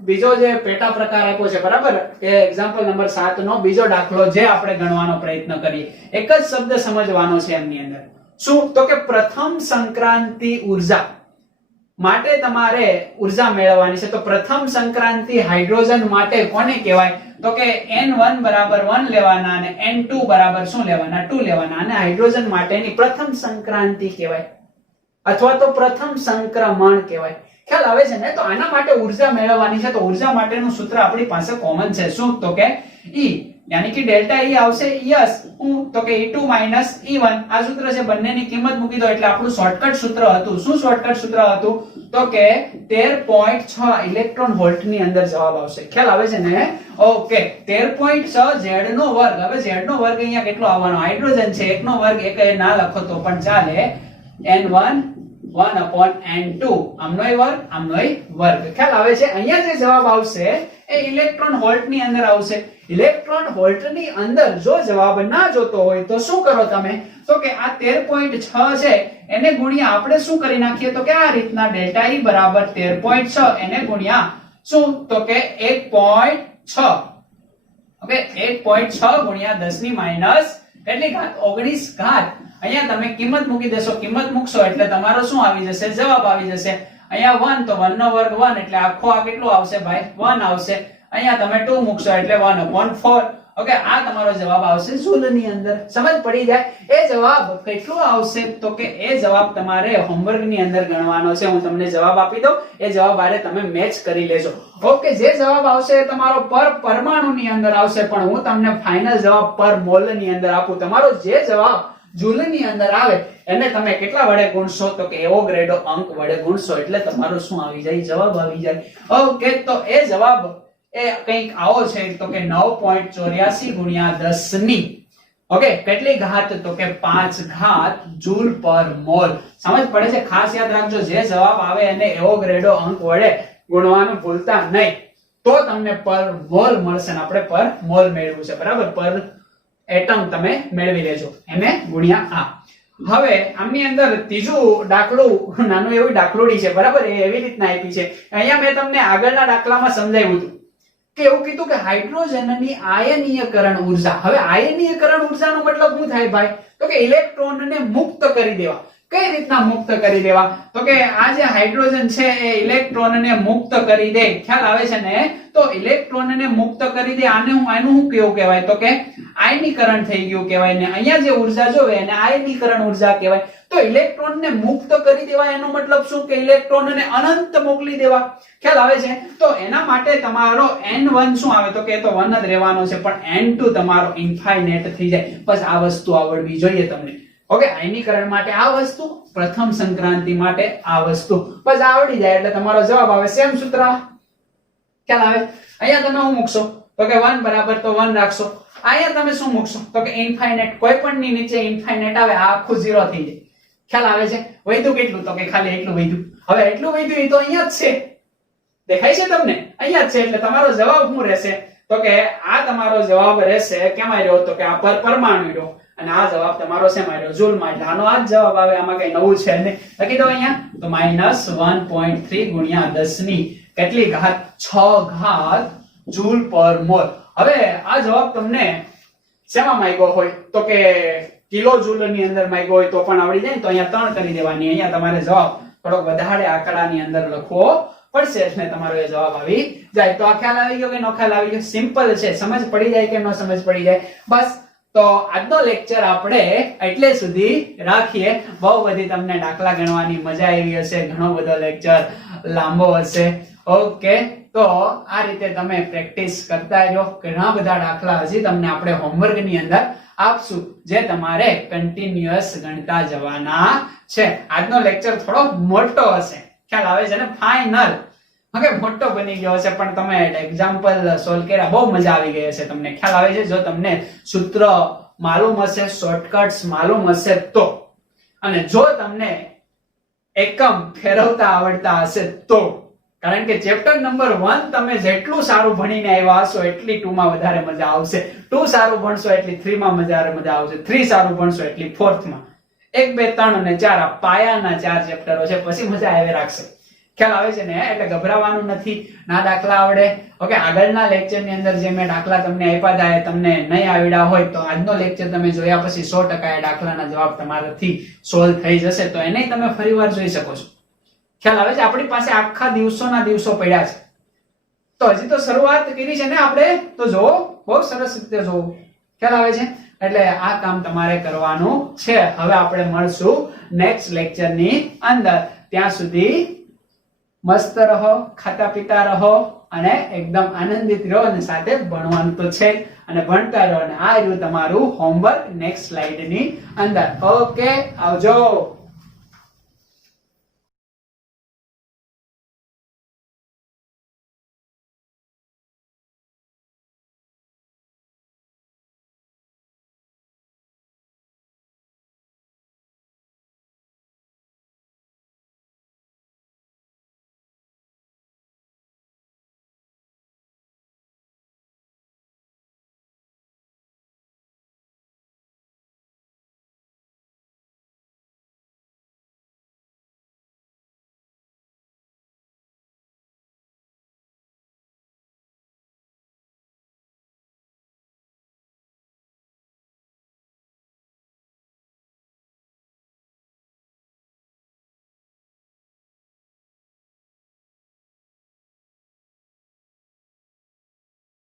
બીજો જે પેટા પ્રકાર આપ્યો છે, બરાબર, એ એક્ઝામ્પલ નંબર 7 નો બીજો દાખલો જે આપણે ગણવાનો પ્રયત્ન કરીએ. એક જ શબ્દ સમજવાનો છે એમની અંદર. શું? તો કે પ્રથમ સંક્રાંતિ ઉર્જા માટે તમારે ઉર્જા મેળવવાની છે. તો પ્રથમ સંક્રાંતિ હાઇડ્રોજન માટે કોને કહેવાય? તો કે n1 બરાબર 1 લેવાના અને n2 બરાબર શું લેવાના? 2 લેવાના. અને હાઇડ્રોજન માટેની પ્રથમ સંક્રાંતિ કહેવાય અથવા તો પ્રથમ સંક્રમણ કહેવાય. ખ્યાલ આવે છે ને? તો આના માટે ઉર્જા મેળવવાની છે. તો ઉર્જા માટેનું સૂત્ર આપણી પાસે કોમન છે. શું? તો કે E यानी कि डेल्टा ई આવશે યસ હું તો કે E2 E1 આ સૂત્ર છે બંનેની કિંમત મૂકી દો એટલે આપણું શોર્ટકટ સૂત્ર હતું શું શોર્ટકટ સૂત્ર હતું તો કે 13.6 ઇલેક્ટ્રોન વોલ્ટ ની અંદર જવાબ આવશે ખ્યાલ આવે છે ને ઓકે 13.6 z નો વર્ગ હવે z નો વર્ગ અહીંયા કેટલો આવવાનો હાઇડ્રોજન છે 1 નો વર્ગ એક ના લખો તો પણ ચાલે n1 1/n2 આમનોય વર્ગ ખ્યાલ આવે છે અહીંયા જે જવાબ આવશે એ ઇલેક્ટ્રોન વોલ્ટ ની અંદર આવશે ઇલેક્ટ્રોન વોલ્ટ ની અંદર જો જવાબ ના જોતો હોય તો શું કરો તમે તો કે આ 13.6 છે એને ગુણ્યા આપણે શું કરી નાખીએ તો કે આ રીતના ડેલ્ટા E બરાબર 13.6 એને ગુણ્યા શું તો કે 1.6 ઓકે 1.6 ગુણ્યા 10 ની માઈનસ કેટલી ઘાત 19 ઘાત અહીંયા તમે કિંમત મૂકી દેશો કિંમત મૂકશો એટલે તમારો શું આવી જશે જવાબ આવી જશે અહીંયા 1 તો 1 નો વર્ગ 1 એટલે આખો આ કેટલો આવશે ભાઈ 1 આવશે અહીંયા તમે 2 મૂકશો એટલે 1/4 ઓકે આ તમારો જવાબ આવશે જૂલ ની અંદર સમજ પડી જાય એ જવાબ કેટલો આવશે તો કે એ જવાબ તમારે હોમવર્ક ની અંદર ગણવાનો છે હું તમને જવાબ આપી દઉં એ જવાબ આરે તમે મેચ કરી લેજો ઓકે જે જવાબ આવશે એ તમારો પર પરમાણુ ની અંદર આવશે પણ હું તમને ફાઇનલ જવાબ પર મોલ ની અંદર આપું તમારો જે જવાબ જૂલ ની અંદર આવે એને તમે કેટલા વડે ગુણશો તો કે એવોગ્રેડો અંક વડે ગુણશો એટલે તમારો શું આવી જાય જવાબ આવી જાય ઓકે તો એ જવાબ એ કંઈક આવો છે તો કે 9.84 ગુણ્યા 10 ની ઓકે કેટલી ઘાત તો કે 5 ઘાત જૂલ પર મોલ સમજ પડે છે ખાસ યાદ રાખજો જે જવાબ આવે એને એવોગ્રેડો અંક વડે ગુણવાનું ભૂલતા નહીં તો તમને પર મોલ મળશે ને આપણે પર મોલ મેળવવું છે બરાબર પર એટમ તમે મેળવી લેજો એને ગુણ્યા આ હવે આમની અંદર ત્રીજું દાખલું નાનું એવું દાખલોડી છે બરાબર એ એવી રીતના આપી છે અહીંયા મેં તમને આગળના દાખલામાં સમજાવ્યું હતું કે એવું કીધું કે હાઇડ્રોજનની આયનીયકરણ ઉર્જા હવે આયનીયકરણ ઉર્જાનો મતલબ શું થાય ભાઈ તો કે ઇલેક્ટ્રોનને મુક્ત કરી દેવા કઈ રીતના મુક્ત કરી દેવા તો કે આ જે હાઇડ્રોજન છે એ ઇલેક્ટ્રોનને મુક્ત કરી દે ખ્યાલ આવે છે ને તો ઇલેક્ટ્રોનને મુક્ત કરી દે આનું શું કેવું કહેવાય તો કે આયનીકરણ થઈ ગયું કહેવાય ને અહીંયા જે ઉર્જા જોવે એને આયનીકરણ ઉર્જા કહેવાય તો ઇલેક્ટ્રોનને મુક્ત કરી દેવા એનો મતલબ શું કે ઇલેક્ટ્રોનને અનંત મોકલી દેવા ખ્યાલ આવે છે તો એના માટે તમારો n1 શું આવે તો કે તો 1 જ રહેવાનો છે પણ n2 તમારો ઇન્ફાઇનાઇટ થઈ જાય બસ આ વસ્તુ આવડવી જોઈએ તમને ઓકે આયનીકરણ માટે આ વસ્તુ પ્રથમ સંક્રાંતિ માટે આ વસ્તુ બસ આવડી જાય એટલે તમારો જવાબ આવે સેમ સૂત્ર ખ્યાલ આવે અહીંયા તમે શું મૂકશો તો કે 1 બરાબર તો 1 રાખશો અહીંયા તમે શું મૂકશો તો કે ઇન્ફાઇનાઇટ કોઈ પણ ની નીચે ઇન્ફાઇનાઇટ આવે આ આખું 0 થઈ જાય ખ્યાલ આવે છે વધ્યું કેટલું તો કે ખાલી એટલું વધ્યું હવે એટલું વધ્યું એ તો અહીંયા જ છે દેખાય છે તમને અહીંયા જ છે એટલે તમારો જવાબ શું રહેશે તો કે આ તમારો જવાબ રહેશે કેમાં રહ્યો તો કે આ પર પરમાણુ રહ્યો અને આ જવાબ તમારો શેમાં રહ્યો જૂલમાં એટલે આનો આ જ જવાબ આવે આમાં કઈ નવું છે નહીં લખી દો અહીંયા તો -1.3 ગુણ્યા 10 ની કેટલી ઘાત 6 ઘાત જૂલ પર મોલ હવે આ જવાબ તમને શેમાં માંગ્યો હોય તો કે કિલો જૂલ ની અંદર માંગ્યો હોય તો પણ આવડી જાય તો અહીંયા 3 કરી દેવાની અહીંયા તમારે જવાબ થોડોક વધારે આંકડાની અંદર લખવો પડશે એટલે તમારો એ જવાબ આવી જાય તો આ ખ્યાલ આવી ગયો કે નો ખ્યાલ આવી ગયો સિમ્પલ છે સમજ પડી જાય કે નો સમજ પડી જાય બસ તો આજનો લેક્ચર આપણે એટલે સુધી રાખીએ બહુ બધી તમને દાખલા ગણવાની મજા આવી હશે ઘણો બધો લેક્ચર લાંબો હશે ઓકે તો આ રીતે તમે પ્રેક્ટિસ કરતા રહો ઘણા બધા દાખલા હજી તમને આપણે હોમવર્ક ની અંદર આપશું જે તમારે કન્ટિન્યુઅસ ગણતા જવાના છે આજનો લેક્ચર થોડો મોટો હશે ખ્યાલ આવે છે ને ફાઇનલ ઓકે મોટો બની ગયો હશે પણ તમે એક્ઝામ્પલ સોલ્વ કર્યા બહુ મજા આવી ગઈ હશે તમને ખ્યાલ આવે છે જો તમને સૂત્ર માલુમ હશે શોર્ટકટ્સ માલુમ હશે તો અને જો તમને એકમ ફેરવતા આવડતા હશે તો કારણ કે ચેપ્ટર નંબર 1 તમે જેટલું સારું ભણીને આવ્યા હશો એટલી 2 માં વધારે મજા આવશે 2 સારું ભણશો એટલી 3 માં મજા આવશે 3 સારું ભણશો એટલી 4th માં 1 2 3 અને 4 આ પાયાના 4 ચેપ્ટરો છે પછી મજા આવે રાખશે ખ્યાલ આવે છે ને એટલે ગભરાવાનું નથી ના દાખલા આવડે ઓકે આગળના લેક્ચર ની અંદર જે મેં દાખલા તમને આપ્યા હતા એ તમને નહીં આવડ્યા હોય તો આજનો લેક્ચર તમે જોયા પછી 100% એ દાખલાના જવાબ તમારાથી સોલ્વ થઈ જશે તો એને તમે ફરીવાર જોઈ શકો છો ખ્યાલ આવે છે આપણી પાસે આખા દિવસોના દિવસો પડ્યા છે તો હજી તો શરૂઆત કરી છે ને આપણે તો જો બહુ સરસ રીતે જો ખ્યાલ આવે છે એટલે આ કામ તમારે કરવાનું છે હવે આપણે મળશું નેક્સ્ટ લેક્ચર ની અંદર ત્યાં સુધી મસ્ત રહો ખાતા પીતા રહો અને એકદમ આનંદિત રહો અને સાથે ભણવાનું તો છે અને ભણતા રહો. અને આ રહ્યું તમારું હોમવર્ક નેક્સ્ટ સ્લાઇડ ની અંદર. ઓકે, આવજો.